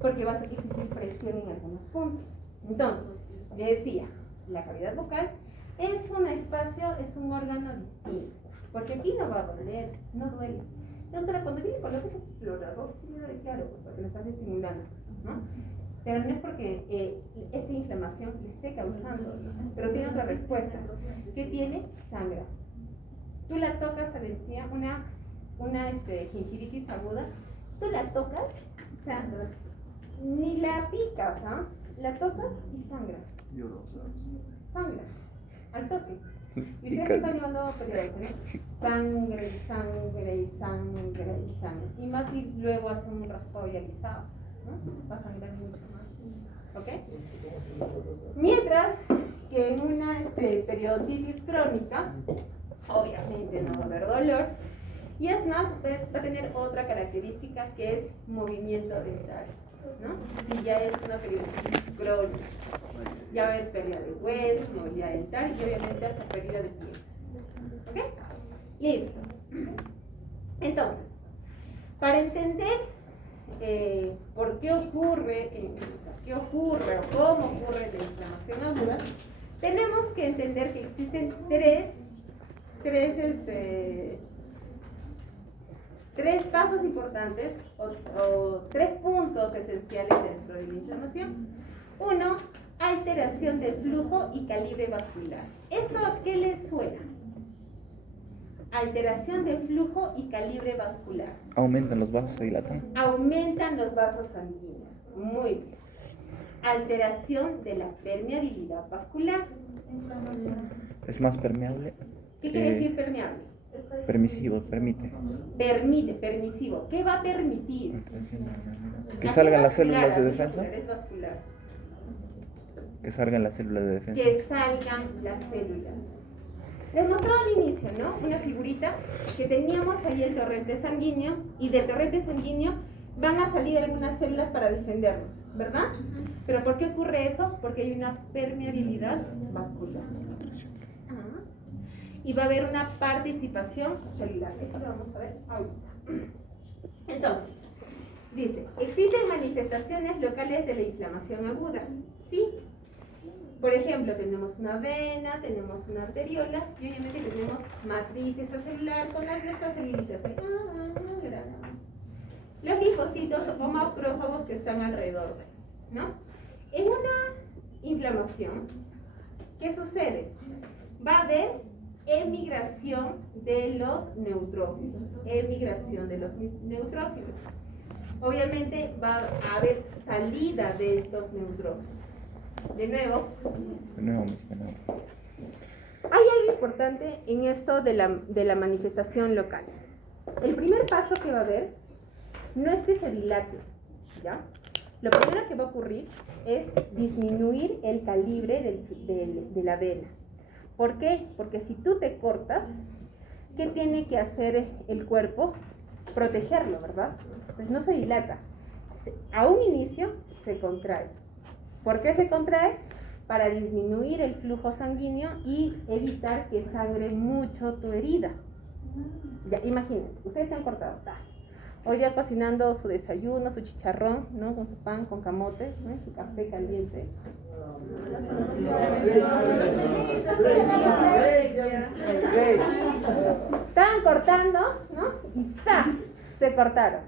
Porque va a existir presión en algunos puntos. Entonces, le decía, la cavidad bucal es un espacio, es un órgano distinto, porque aquí no va a doler, no duele. Doctora, cuando tiene color es explorador, sí, claro, porque lo estás estimulando, ¿no? Pero no es porque esta inflamación le esté causando, pero tiene otra respuesta. ¿Qué tiene? Sangra. Tú la tocas a la encía, una gingivitis aguda, tú la tocas, o sea, ni la picas, ¿ah? La tocas y sangra. Yo no sé. Sangra, al toque. Y ustedes que están llevando periodos, ¿no? Sangre y sangre y sangre y sangre. Y más si luego hace un raspado y alisado, ¿no? Va a sangrar mucho más. ¿Ok? Mientras que en una perioditis crónica, obviamente no va a haber dolor. Y es más, va a tener otra característica que es movimiento dental, ¿no? Si ya es una perioditis crónica, ya va a haber pérdida de hueso, movilidad dental y obviamente hasta pérdida de piezas. ¿Ok? Listo. Entonces, para entender por qué ocurre o cómo ocurre la inflamación aguda, tenemos que entender que existen tres pasos importantes o tres puntos esenciales dentro de la inflamación. Uno, alteración de flujo y calibre vascular. ¿Esto a qué les suena? Alteración de flujo y calibre vascular. Aumentan los vasos, se dilatan. Aumentan los vasos sanguíneos. Muy bien. Alteración de la permeabilidad vascular. Es más permeable. ¿Qué quiere decir permeable? Permisivo, permite. Permite, permisivo. ¿Qué va a permitir? Que salgan las células de Vascular, defensa. Es vascular. Que salgan las células de defensa. Que salgan las células. Les mostraba al inicio, ¿no? Una figurita que teníamos ahí el torrente sanguíneo, y del torrente sanguíneo van a salir algunas células para defendernos, ¿verdad? ¿Pero por qué ocurre eso? Porque hay una permeabilidad vascular. Y va a haber una participación celular. Eso lo vamos a ver ahorita. Entonces, dice, existen manifestaciones locales de la inflamación aguda. Sí. Por ejemplo, tenemos una vena, tenemos una arteriola y obviamente tenemos matriz extracelular con nuestras celulitas ahí. Los linfocitos o macrófagos que están alrededor, ¿no? en una inflamación, ¿qué sucede? Va a haber emigración de los neutrófilos. Emigración de los neutrófilos. Obviamente va a haber salida de estos neutrófilos. De nuevo, hay algo importante en esto de la manifestación local. El primer paso que va a haber no es que se dilate, ¿ya? Lo primero que va a ocurrir es disminuir el calibre de la vena. ¿Por qué? Porque si tú te cortas, ¿qué tiene que hacer el cuerpo? Protegerlo, ¿verdad? Pues no se dilata. A un inicio se contrae. ¿Por qué se contrae? Para disminuir el flujo sanguíneo y evitar que sangre mucho tu herida. Ya, imagínense, ustedes se han cortado. Hoy día cocinando su desayuno, su chicharrón, ¿no? Con su pan, con camote, ¿no? Su café caliente. Estaban cortando, ¿no? Y ¡za! Se cortaron.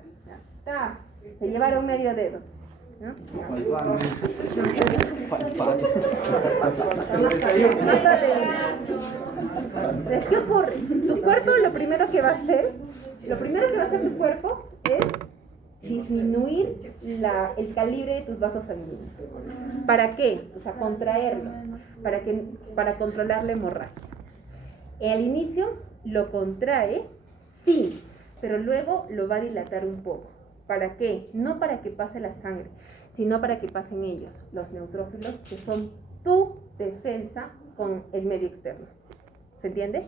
¡Ta! Se llevaron medio dedo, ¿no? Entonces, ¿qué ocurre? Tu cuerpo lo primero que va a hacer tu cuerpo es disminuir el calibre de tus vasos sanguíneos. ¿Para qué? O sea, contraerlos, para controlar la hemorragia. Al inicio lo contrae, sí, pero luego lo va a dilatar un poco. ¿Para qué? No para que pase la sangre, sino para que pasen ellos, los neutrófilos, que son tu defensa con el medio externo. ¿Se entiende?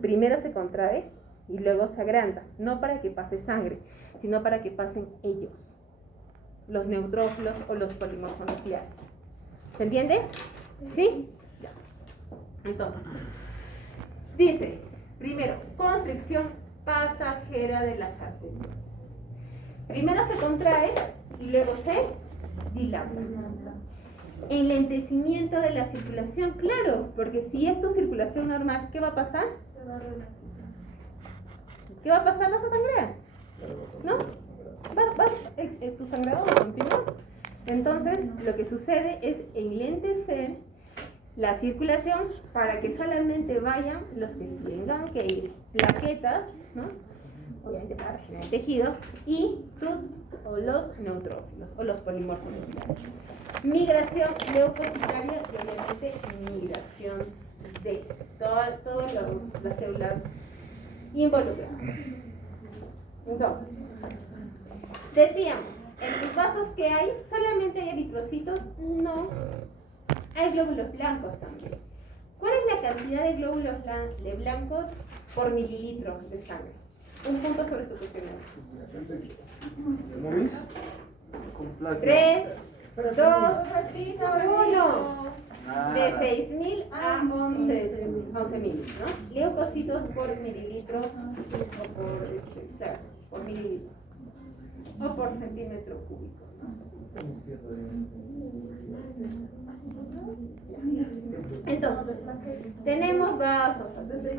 Primero se contrae y luego se agranda, no para que pase sangre, sino para que pasen ellos, los neutrófilos o los polimorfos nucleares. ¿Se entiende? ¿Sí? Ya. Entonces, dice, primero, constricción pasajera de las arterias. Primero se contrae y luego se dilata. Enlentecimiento de la circulación, claro, porque si es tu circulación normal, ¿qué va a pasar? ¿Qué va a pasar? ¿Vas a sangrar? ¿No? Tu sangrado va a continuar. Entonces, lo que sucede es enlentecer la circulación para que solamente vayan los que tengan que ir plaquetas, ¿no? Obviamente para regenerar el tejido, y los neutrófilos o los polimorfos nucleares. Migración leucocitaria y obviamente migración de todas las células involucradas. Entonces, decíamos, en tus vasos que hay, solamente hay eritrocitos, no, hay glóbulos blancos también. ¿Cuál es la cantidad de glóbulos blancos por mililitro de sangre? Un punto sobre su cuestionario. ¿Cómo ves? 3, 2, 1. De 6.000 a 11.000, ¿no? Leucocitos por mililitro o por mililitro o por centímetro cúbico, ¿no? Entonces, tenemos vasos,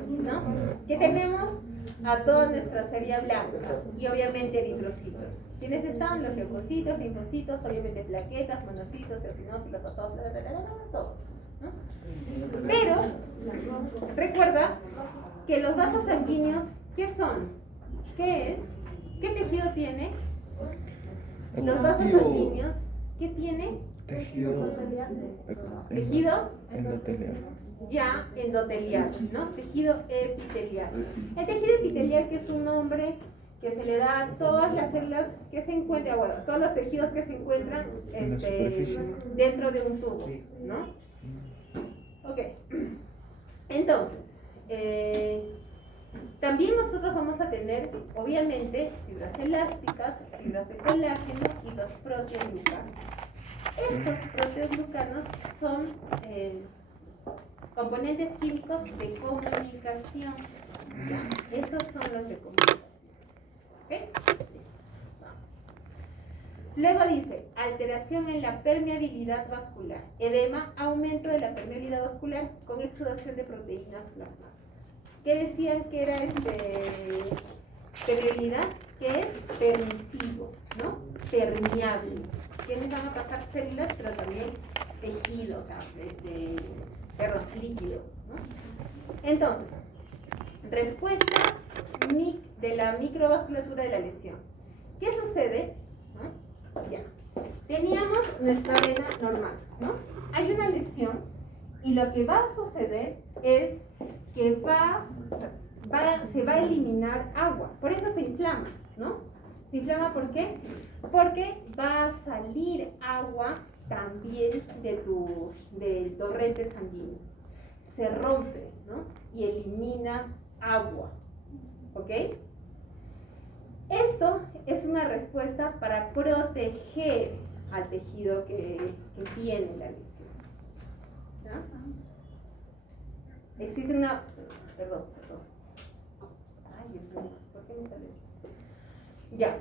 ¿no? Que tenemos a toda nuestra serie blanca y obviamente eritrocitos. ¿Quiénes están? Los leucocitos, linfocitos, obviamente plaquetas, monocitos, eosinófilos, basófilos, todos, ¿no? Pero recuerda que los vasos sanguíneos, ¿qué son? ¿Qué es? ¿Qué tejido tiene? Los vasos sanguíneos, ¿qué tiene? Tejido endotelial. Ya endotelial, ¿no? Tejido epitelial. El tejido epitelial, que es un nombre que se le da a todas las células que se encuentran, bueno, todos los tejidos que se encuentran dentro de un tubo, ¿no? Ok. Entonces, también nosotros vamos a tener, obviamente, fibras elásticas, fibras de colágeno y los proteoglucanos. Estos proteoglucanos son componentes químicos de comunicación. ¿Ya? Esos son los de comunicación. ¿Ok? Luego dice, alteración en la permeabilidad vascular. Edema, aumento de la permeabilidad vascular con exudación de proteínas plasmáticas. ¿Qué decían que era permeabilidad? Que es permisivo, ¿no? Permeable. ¿Quiénes van a pasar células? Pero también Entonces, respuesta de la microvasculatura de la lesión. ¿Qué sucede? ¿No? Ya. Teníamos nuestra vena normal, ¿no? Hay una lesión y lo que va a suceder es que se va a eliminar agua. Por eso se inflama, ¿no? ¿Se inflama por qué? Porque va a salir agua también del torrente sanguíneo. Se rompe, ¿no? Y elimina agua. ¿Ok? Esto es una respuesta para proteger al tejido que tiene la lesión. ¿Ya? Existe una... Perdón. Ay, Dios mío, ¿por qué me sale esto? Ya,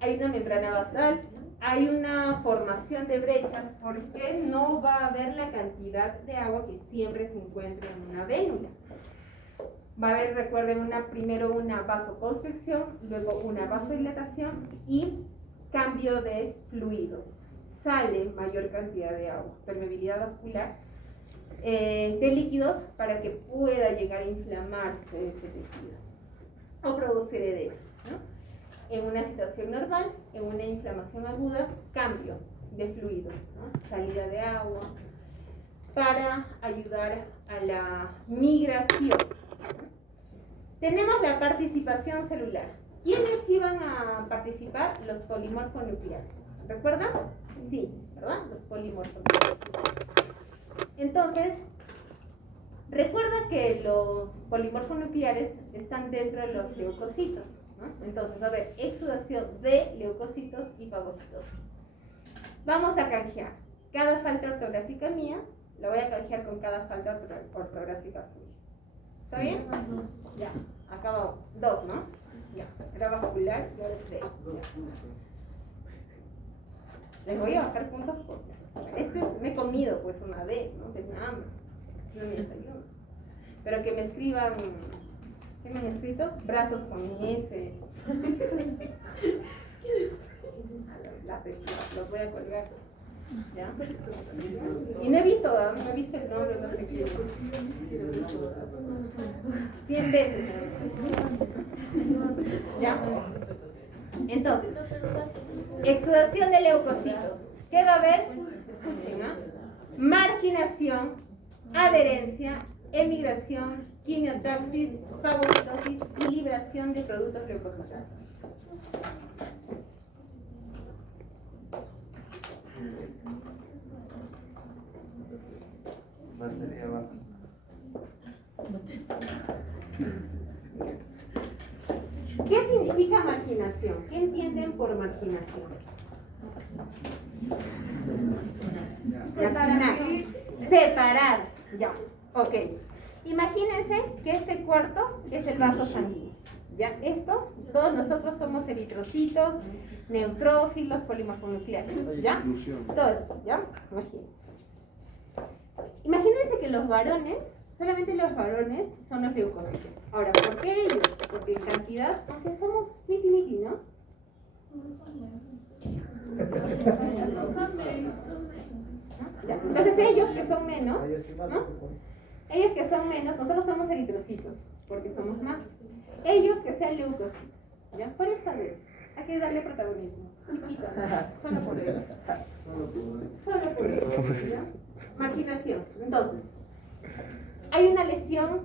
hay una membrana basal, hay una formación de brechas porque no va a haber la cantidad de agua que siempre se encuentra en una vénula. Va a haber, recuerden, primero una vasoconstricción, luego una vasodilatación y cambio de fluidos. Sale mayor cantidad de agua, permeabilidad vascular de líquidos para que pueda llegar a inflamarse ese tejido o producir edema, ¿no? En una situación normal, en una inflamación aguda, cambio de fluidos, ¿no? Salida de agua para ayudar a la migración. Tenemos la participación celular. ¿Quiénes iban a participar? Los polimorfonucleares. ¿Recuerdan? Sí, ¿verdad? Los polimorfonucleares. Entonces, recuerda que los polimorfonucleares están dentro de los leucocitos, ¿no? Entonces va a haber exudación de leucocitos y fagocitosis. Vamos a canjear. Cada falta ortográfica mía la voy a canjear con cada falta ortográfica suya. ¿Está bien? Ya, acaba 2, ¿no? Ya, era vascular y ahora 3. Les voy a bajar puntos porque me he comido pues una vez, ¿no? Tenía hambre, no me desayuno. Pero que me escriban, ¿qué me han escrito? Brazos con S. Los voy a colgar. ¿Ya? Y no he visto el nombre, no sé qué. 100 veces. ¿Ya? Entonces, exudación de leucocitos. ¿Qué va a haber? Escuchen, ¿ah? Marginación, adherencia, emigración, quimiotaxis, fagocitosis y liberación de productos leucocitados. Batería baja. ¿Qué significa marginación? ¿Qué entienden por marginación? Separar. Ya. Ok. Imagínense que este cuarto es el vaso sanguíneo. ¿Ya? Esto, todos nosotros somos eritrocitos, neutrófilos, polimorfonucleares. ¿Ya? Todo esto, ¿ya? Imagínense que los varones, solamente los varones son los leucocitos. Ahora, ¿por qué ellos? Porque en cantidad, aunque somos miti, ¿no? ¿Ya? Entonces ellos que son menos, ¿no? Ellos que son menos, nosotros somos eritrocitos, porque somos más. Ellos que sean leucocitos, ¿ya? Por esta vez, hay que darle protagonismo. Chiquito, solo por ello. Solo por ello, ¿ya? Marginación. Entonces, hay una lesión,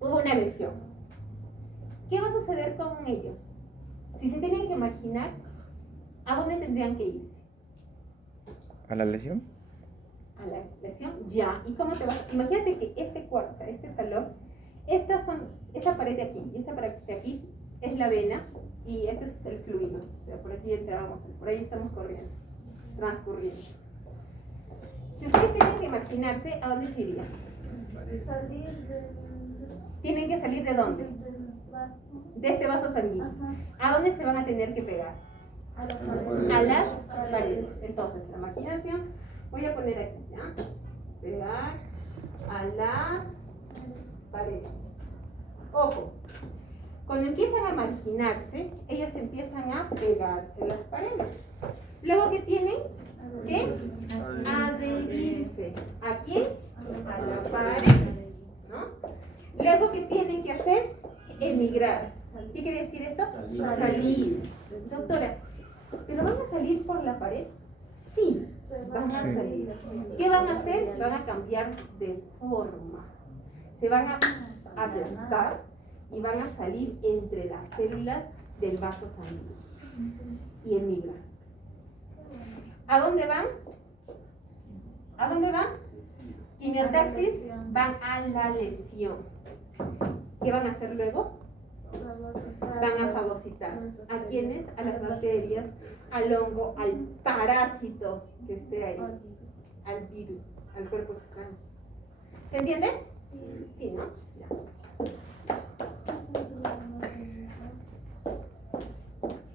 hubo una lesión. ¿Qué va a suceder con ellos? Si se tienen que marginar, ¿a dónde tendrían que irse? ¿A la lesión? A la lesión, ya. ¿Y cómo te vas? Imagínate que este cuarto, o sea, este salón, esa pared de aquí y esta pared de aquí es la vena y este es el fluido. O sea, por aquí entramos, por ahí estamos corriendo, transcurriendo. Si ustedes tienen que marginarse, ¿a dónde se irían? Salir ¿Tienen que salir de dónde? del vaso. De este vaso sanguíneo. Ajá. ¿A dónde se van a tener que pegar? A las A las paredes. Entonces, la marginación, voy a poner aquí, ¿ya? Pegar a las paredes. Ojo, cuando empiezan a marginarse, ellos empiezan a pegarse las paredes. Luego, ¿qué tienen? ¿Qué? Adherirse. ¿A quién? A la pared, ¿no? Luego, ¿qué tienen que hacer? Emigrar. ¿Qué quiere decir esto? Salir. Doctora, ¿pero van a salir por la pared? Sí, van a salir. ¿Qué van a hacer? Van a cambiar de forma. Se van a aplastar y van a salir entre las células del vaso sanguíneo y emigran. ¿A dónde van? ¿A dónde van? Quimiotaxis, van a la lesión. ¿Qué van a hacer luego? Van a fagocitar. ¿A quiénes? A las bacterias, al hongo, al parásito que esté ahí, al virus, al cuerpo extraño. ¿Se entiende? Sí, ¿no? Ya.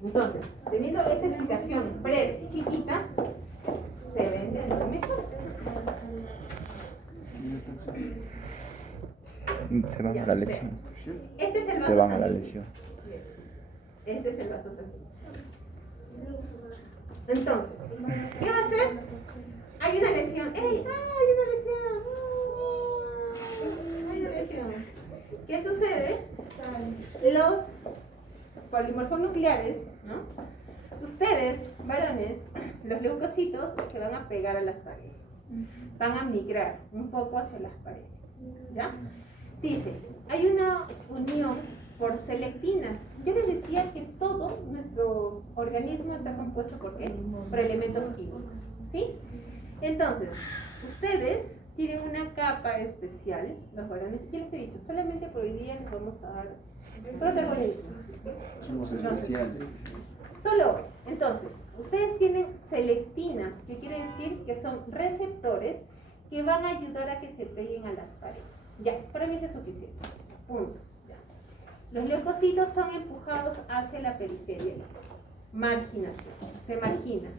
Entonces, teniendo esta explicación breve, chiquita, se va entendiendo mejor. Se van a la lesión. Este es el vaso Se van a la sanguíneo. lesión. Este es el vaso sanguíneo. Entonces, ¿qué va a hacer? Hay una lesión. ¡Ey! ¡Ah, hay una lesión! ¡Ah, hay una lesión! ¿Qué sucede? Los polimorfonucleares, ¿no? Ustedes, varones, los leucocitos se van a pegar a las paredes. Van a migrar un poco hacia las paredes. ¿Ya? Dice, hay una unión por selectinas. Yo les decía que todo nuestro organismo está compuesto ¿por qué? Por elementos químicos. ¿Sí? Entonces, ustedes tienen una capa especial, los varones, ya les he dicho, solamente por hoy día les vamos a dar protagonismo. Somos especiales. Solo hoy. Entonces, ustedes tienen selectina, que quiere decir que son receptores que van a ayudar a que se peguen a las paredes. Ya, para mí eso es suficiente. Punto. Ya. Los leucocitos son empujados hacia la periferia. Marginación. Se marginan.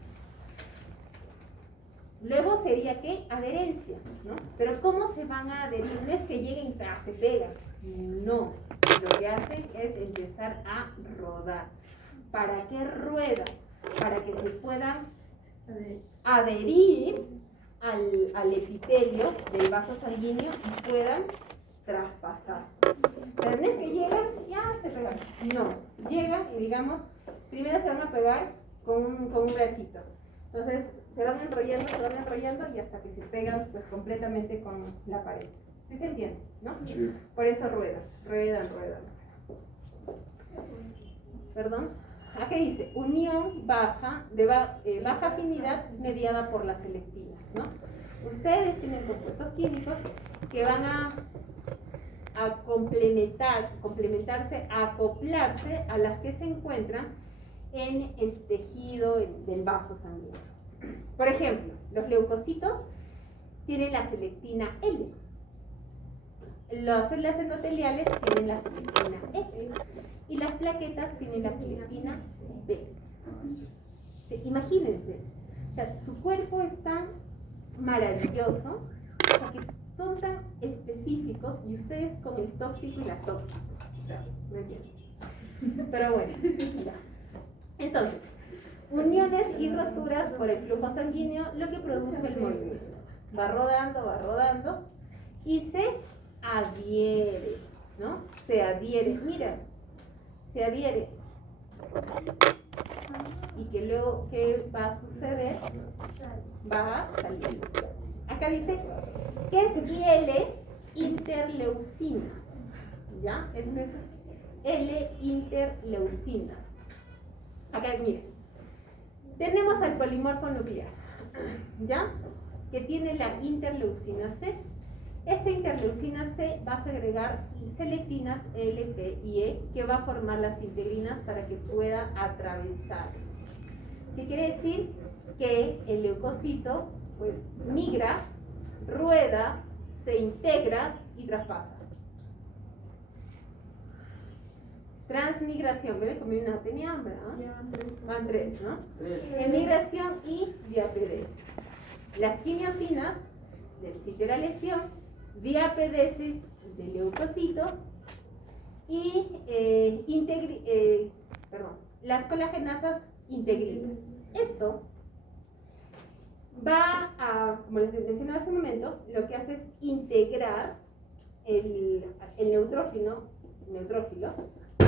Luego sería ¿qué? Adherencia, ¿no? Pero ¿cómo se van a adherir? No es que lleguen y se pegan. No. Lo que hacen es empezar a rodar. ¿Para qué rueda? Para que se puedan adherir al epitelio del vaso sanguíneo y puedan traspasar. Pero no es que llegan y ya se pegan. No. Llegan y digamos, primero se van a pegar con un bracito. Entonces se van enrollando y hasta que se pegan pues completamente con la pared. ¿Sí se entiende? ¿No? Sí. Por eso ruedan. Perdón. Acá dice, unión baja, baja afinidad mediada por las selectinas, ¿no? Ustedes tienen compuestos químicos que van a complementarse, a acoplarse a las que se encuentran en el tejido del vaso sanguíneo. Por ejemplo, los leucocitos tienen la selectina L. Las células endoteliales tienen la selectina E. Y las plaquetas tienen la selectina B. Sí, imagínense, o sea, su cuerpo es tan maravilloso, o sea, que son tan específicos y ustedes con el tóxico y la tóxica. O sea, ¿me entienden? Pero bueno, ya. Entonces, uniones y roturas por el flujo sanguíneo, lo que produce el movimiento. Va rodando y se adhiere, ¿no? Se adhiere, mira, se adhiere. Y que luego, ¿qué va a suceder? Va a salir. Acá dice que es L interleucinas. ¿Ya? Esto es L interleucinas. Acá, miren. Tenemos al polimorfo nuclear, ¿ya? Que tiene la interleucina C. Esta interleucina C va a segregar selectinas L, P y E que va a formar las integrinas para que pueda atravesar. ¿Qué quiere decir? Que el leucocito pues migra, rueda, se integra y traspasa. Transmigración, bebé comí una, tenía hambre, ¿no? Van tres, ¿no? Emigración y diapedesis. Las quimiosinas del sitio de la lesión, diapedesis del leucocito y las colagenasas integrinas. Esto va a, como les mencionaba hace un momento, lo que hace es integrar el neutrófilo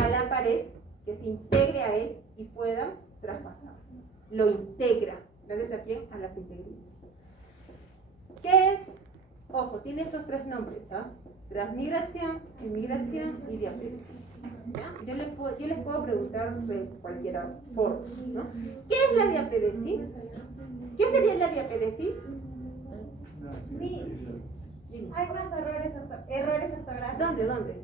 a la pared, que se integre a él y pueda traspasar. Lo integra, gracias a quién, a las integrinas. ¿Qué es? Ojo, tiene estos tres nombres, ¿ah? Transmigración, inmigración y diapédesis. ¿Ya? Yo les puedo preguntar de cualquier forma, ¿no? ¿Qué es la diapédesis? ¿Qué sería la diapédesis? Hay unos errores ortográficos. ¿Dónde?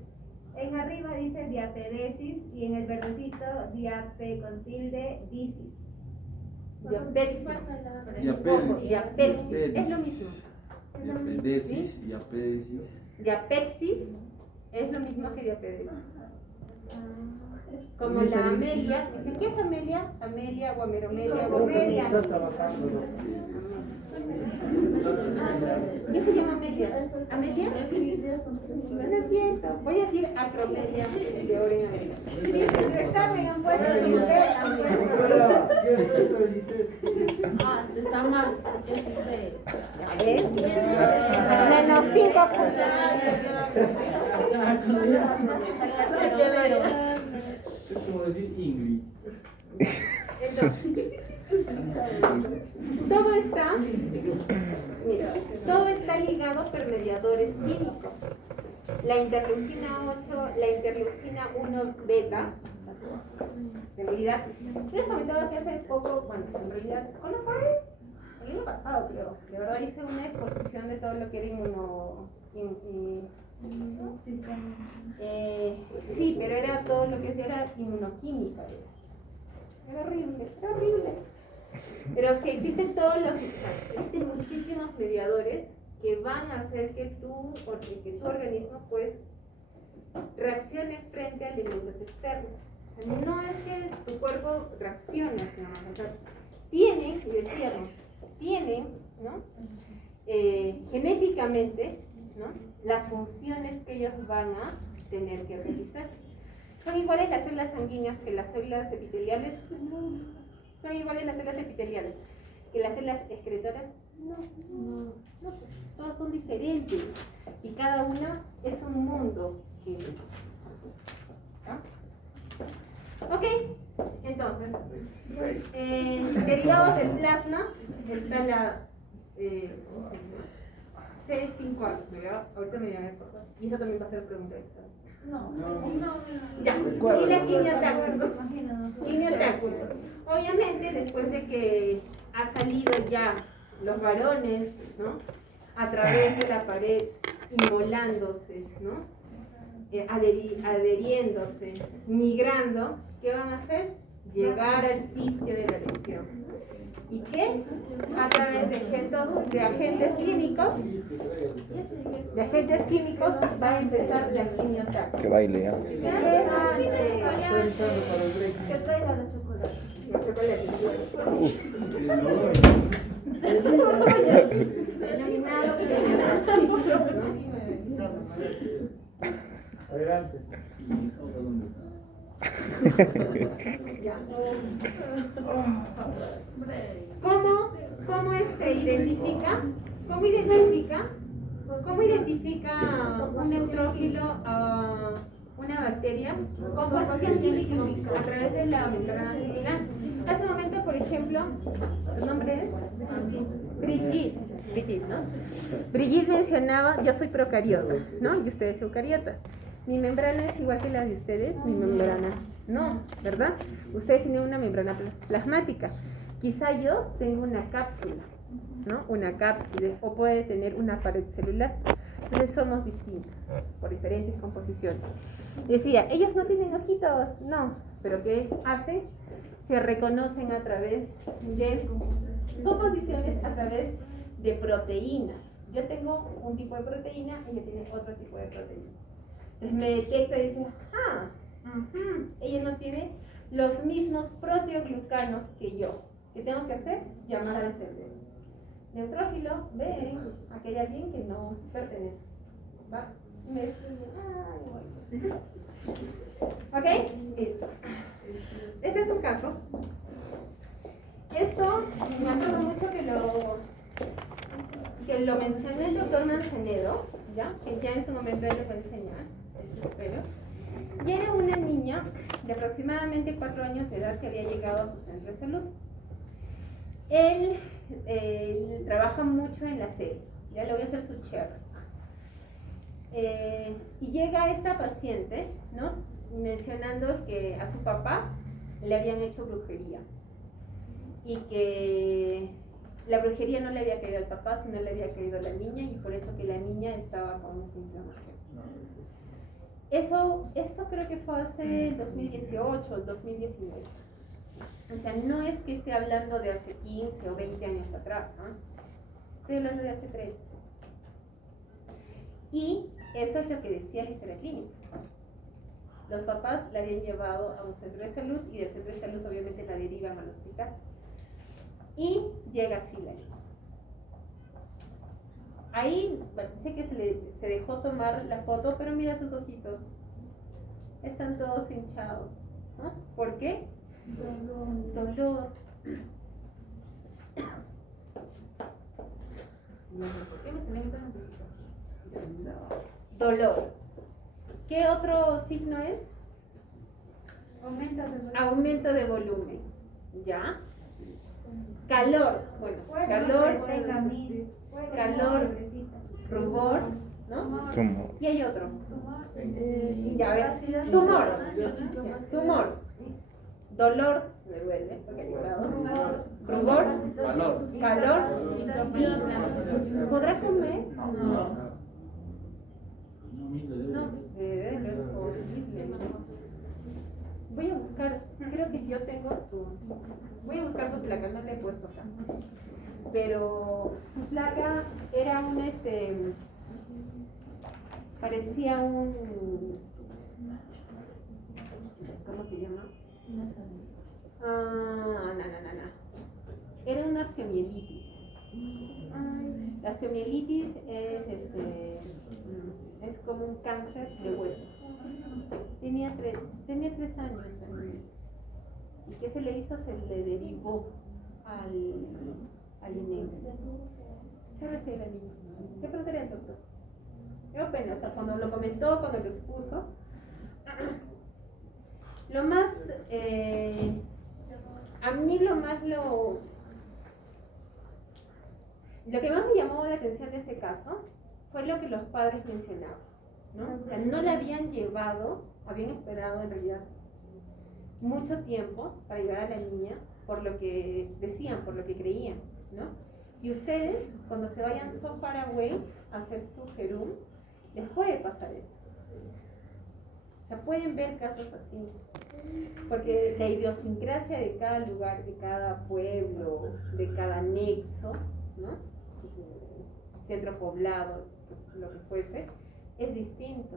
En arriba dice diapedesis y en el verdecito diape con tilde disis. Diapédesis. Diapédesis. Ojo, diapédesis. Es lo mismo. Diapedesis y apédesis. Diapédesis es lo mismo que diapédesis. Como la Amelia, dicen, ¿qué es Amelia? Amelia o Ameromelia o Amelia. ¿Qué se llama Amelia? ¿Amelia? No entiendo. Voy a decir acromelia de ahora en adelante. Dice su examen han puesto usted, han puesto. Está mal. A ver. Menos 5 Es como decir Ingrid. Entonces, todo está ligado por mediadores químicos. La interleucina 8, la interleucina 1 beta, en realidad, les comentaba que hace poco, bueno, en realidad, ¿cuándo fue? El año pasado creo, de verdad hice una exposición de todo lo que era sí, pero era todo lo que era inmunoquímica. Era horrible. Pero sí existen existen muchísimos mediadores que van a hacer que tu organismo pues reaccione frente a elementos externos. O sea, no es que tu cuerpo reaccione, sino más, o sea, tienen, ¿no? Genéticamente, ¿no? Las funciones que ellos van a tener que realizar. ¿Son iguales las células sanguíneas que las células epiteliales? ¿Son iguales las células epiteliales que las células excretoras? No, todas son diferentes y cada una es un mundo químico. Ok, entonces, derivados del plasma está la C5A, ahorita me voy a acordar. Y eso también va a ser pregunta de examen. Ya, y la quimiotaxis. Obviamente, después de que ha salido ya los varones, ¿no? A través de la pared, inmolándose, ¿no? Adheriéndose, migrando, ¿qué van a hacer? Llegar al sitio de la lesión. ¿Y qué? A través de agentes químicos va a empezar la quimiotaxis. Que baile, ¿ya? Que traiga la chocolate. La chocolate. Denominado Adelante. ya. ¿Cómo identifica? ¿Cómo identifica un neutrófilo a una bacteria? Composición química a través de la membrana celular. Hace un momento, por ejemplo, ¿el nombre es? Brigitte, ¿no? Brigitte mencionaba, yo soy procariota, ¿no? Y ustedes eucariotas. Mi membrana es igual que la de ustedes, mi membrana no, ¿verdad? Ustedes tienen una membrana plasmática. Quizá yo tengo una cápsula, ¿no? Una cápsula, o puede tener una pared celular. Entonces somos distintos, por diferentes composiciones. Decía, ellos no tienen ojitos, no, pero ¿qué hacen? Se reconocen a través de composiciones, a través de proteínas. Yo tengo un tipo de proteína, ella tiene otro tipo de proteína. Entonces me detecta y dice, ella no tiene los mismos proteoglucanos que yo. ¿Qué tengo que hacer? Llamar al enfermero. Neutrófilo, ven, aquí hay alguien que no pertenece. ¿Va? Y me dice, ¿ok? Listo. Este es un caso. Esto me acuerdo mucho que lo mencionó el doctor Manzanedo, ¿ya? Que ya en su momento él les va a enseñar, eso espero. Y era una niña de aproximadamente 4 años de edad que había llegado a su centro de salud. Él trabaja mucho en la serie, ya le voy a hacer su cherry. Y llega esta paciente, ¿no? Mencionando que a su papá le habían hecho brujería y que la brujería no le había caído al papá, sino le había caído a la niña, y por eso que la niña estaba con esa inflamación. Esto creo que fue hace el 2018, 2019. O sea, no es que esté hablando de hace 15 o 20 años atrás, ¿no? Estoy hablando de hace 3. Y eso es lo que decía la historia clínica. Los papás la habían llevado a un centro de salud y del centro de salud obviamente la derivan al hospital. Y llega así la hija. Ahí parece que se dejó tomar la foto, pero mira sus ojitos. Están todos hinchados, ¿no? ¿Por qué? Dolor. ¿Por qué me salen estas notificaciones? Dolor. ¿Qué otro signo es? Aumento de volumen. ¿Ya? Calor. Bueno, calor, rubor, ¿no? Tumor. Y hay otro. Ya, a ver. Tumor. Dolor, me duele, porque ha llegado. Rubor, calor. ¿Podrá comer? No. Voy a buscar, creo que yo tengo voy a buscar su placa, no le he puesto acá. Pero su placa era parecía un, ¿cómo se llama? No. Era una osteomielitis. La osteomielitis es como un cáncer de hueso. Tenía 3 años la niña. ¿Y qué se le hizo? Se le derivó al INEM. ¿Qué recibe la niña? ¿Qué preguntaría el doctor? Yo pena, o sea, cuando lo comentó, cuando lo expuso, lo más, a mí lo que más me llamó la atención de este caso fue lo que los padres mencionaban, ¿no? O sea, no la habían llevado, habían esperado en realidad mucho tiempo para llevar a la niña por lo que decían, por lo que creían, ¿no? Y ustedes, cuando se vayan so far away a hacer sus serums, les puede pasar esto. O sea, pueden ver casos así, porque la idiosincrasia de cada lugar, de cada pueblo, de cada anexo, ¿no? Centro poblado, lo que fuese, es distinto,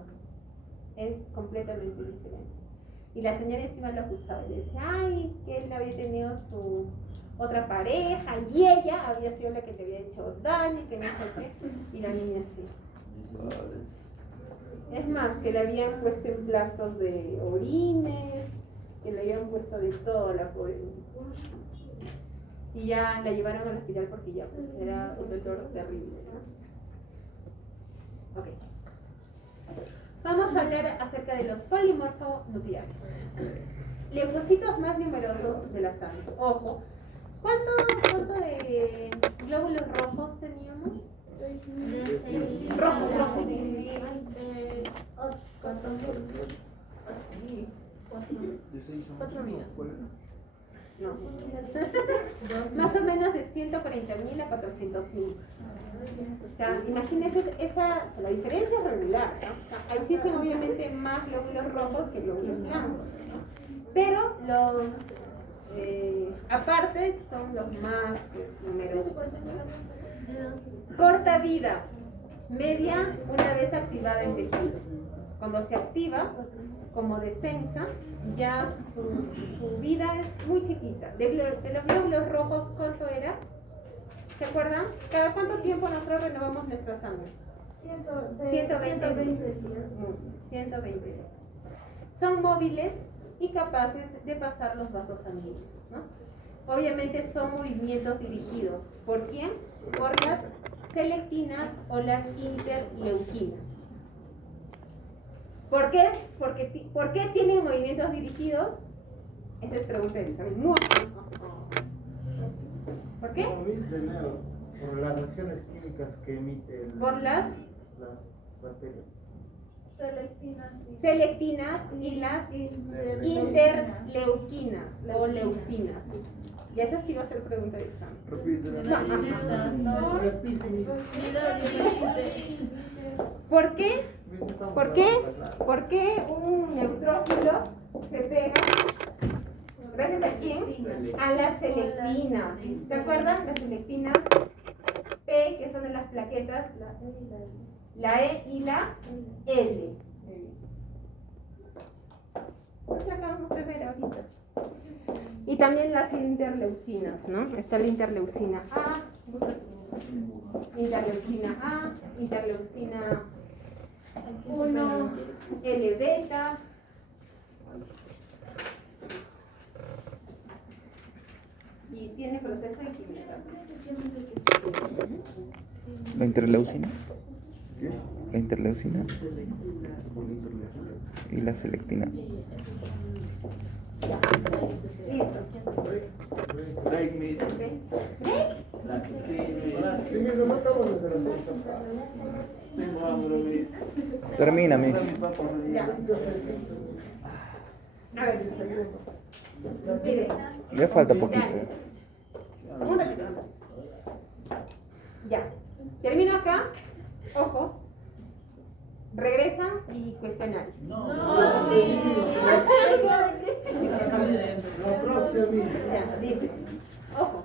es completamente diferente. Y la señora encima lo acusaba y le decía, ay, que él había tenido su otra pareja y ella había sido la que te había hecho daño y que no sé qué, y la niña sí. Es más, que le habían puesto emplastos de orines, que le habían puesto de todo a la pobre niña. Y ya la llevaron al hospital porque ya pues, era un dolor terrible, ¿no? Ok. Vamos a hablar acerca de los polimorfonucleares. Leucocitos más numerosos de la sangre. Ojo, ¿cuánto de glóbulos rojos teníamos? Rojos. 4 millones. No. Más o menos de 140.000 a 400.000. O sea, imagínense la diferencia es regular, ¿no? Existen obviamente más glóbulos rojos que glóbulos blancos, ¿no? Pero los aparte son los más numerosos. Corta vida, media una vez activada en tejidos. Cuando se activa como defensa, ya su vida es muy chiquita. De los glóbulos rojos, ¿cuánto era? ¿Se acuerdan? ¿Cada cuánto tiempo nosotros renovamos nuestra sangre? 120 días. 120 días. Son móviles y capaces de pasar los vasos sanguíneos, ¿no? Obviamente son movimientos dirigidos. ¿Por quién? Por las selectinas o las interleuquinas. ¿Por qué? ¿Por qué tienen movimientos dirigidos? Esa es pregunta de examen. ¿Por qué? Por las reacciones químicas que emite Por las bacterias. selectinas y las interleuquinas o leucinas. Y esa sí va a ser pregunta de examen. ¿Por qué? ¿Por qué un neutrófilo se pega? ¿Gracias a quién? A las selectinas. ¿Se acuerdan? Las selectinas P, que son de las plaquetas, la E y la L. Pues la acabamos de ver ahorita. Y también las interleucinas, ¿no? Está la interleucina A, interleucina 1, L beta. Y tiene proceso de química. ¿La interleucina? La interleucina y la selectina. Listo. Break me. ¿Okay? Tengo hambre, Termina, mi. Ya. A ver, mire, Ya falta poquito. un ratito. Ya. Termino acá. Ojo. Regresan y cuestionario. La próxima. Ya, dice. Ojo.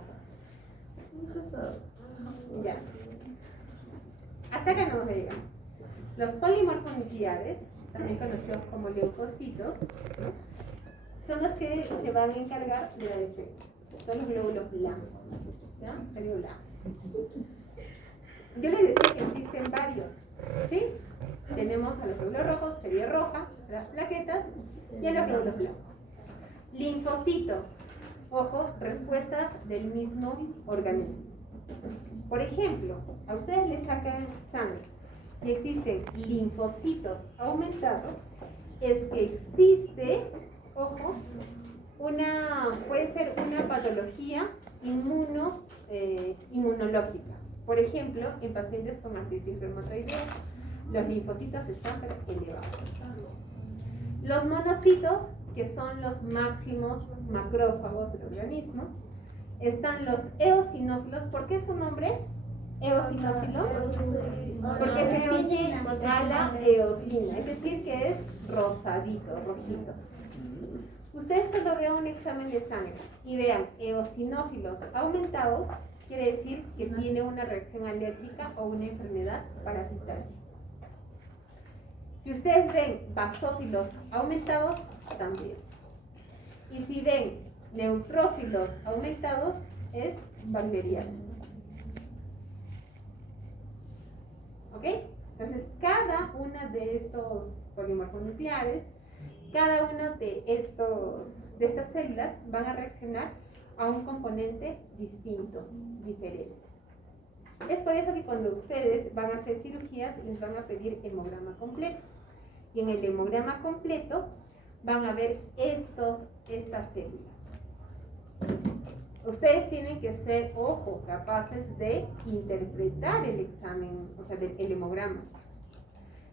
Ya. Hasta acá no vamos a llegar. Los polimorfonucleares, también conocidos como leucocitos, son los que se van a encargar de la defensa. Son los glóbulos blancos. ¿Ya? Glóbulo blanco. Yo les decía que existen varios. ¿Sí? Tenemos a los glóbulos rojos, serie roja, a las plaquetas y a los glóbulos blancos. Linfocito. Ojo, respuestas del mismo organismo. Por ejemplo, a ustedes les sacan sangre y existen linfocitos aumentados, es que existe, ojo, puede ser una patología inmunológica. Por ejemplo, en pacientes con artritis reumatoidea, los linfocitos están elevados. Los monocitos, que son los máximos macrófagos del organismo, están los eosinófilos. ¿Por qué su nombre? Eosinófilo. Porque se ciñe a la eosina, es decir, que es rosadito, rojito. Ustedes cuando vean un examen de sangre y vean eosinófilos aumentados, quiere decir que tiene una reacción alérgica o una enfermedad parasitaria. Si ustedes ven basófilos aumentados, también. Y si ven neutrófilos aumentados, es bacteriano. ¿Ok? Entonces, cada una de estos polimorfonucleares, cada una de estas células van a reaccionar a un componente distinto, diferente. Es por eso que cuando ustedes van a hacer cirugías, les van a pedir hemograma completo. Y en el hemograma completo van a ver estas células. Ustedes tienen que ser, ojo, capaces de interpretar el examen, o sea, el hemograma.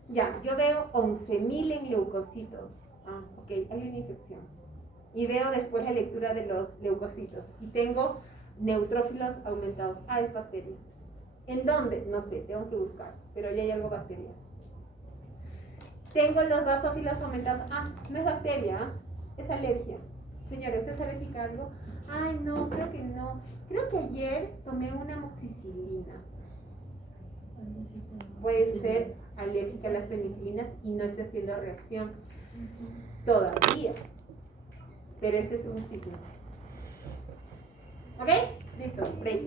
Ya, yo veo 11.000 en leucocitos. Ah, ok, hay una infección. Y veo después la lectura de los leucocitos. Y tengo neutrófilos aumentados. Ah, es bacteria. ¿En dónde? No sé, tengo que buscar. Pero ya hay algo bacteriano. Tengo los basófilos aumentados. Ah, no es bacteria, es alergia. Señora, ¿usted es alérgica a algo? Ay, no, creo que no. Creo que ayer tomé una amoxicilina. Puede ser alérgica a las penicilinas y no esté haciendo reacción todavía. Pero ese es un signo. ¿Ok? Listo, break.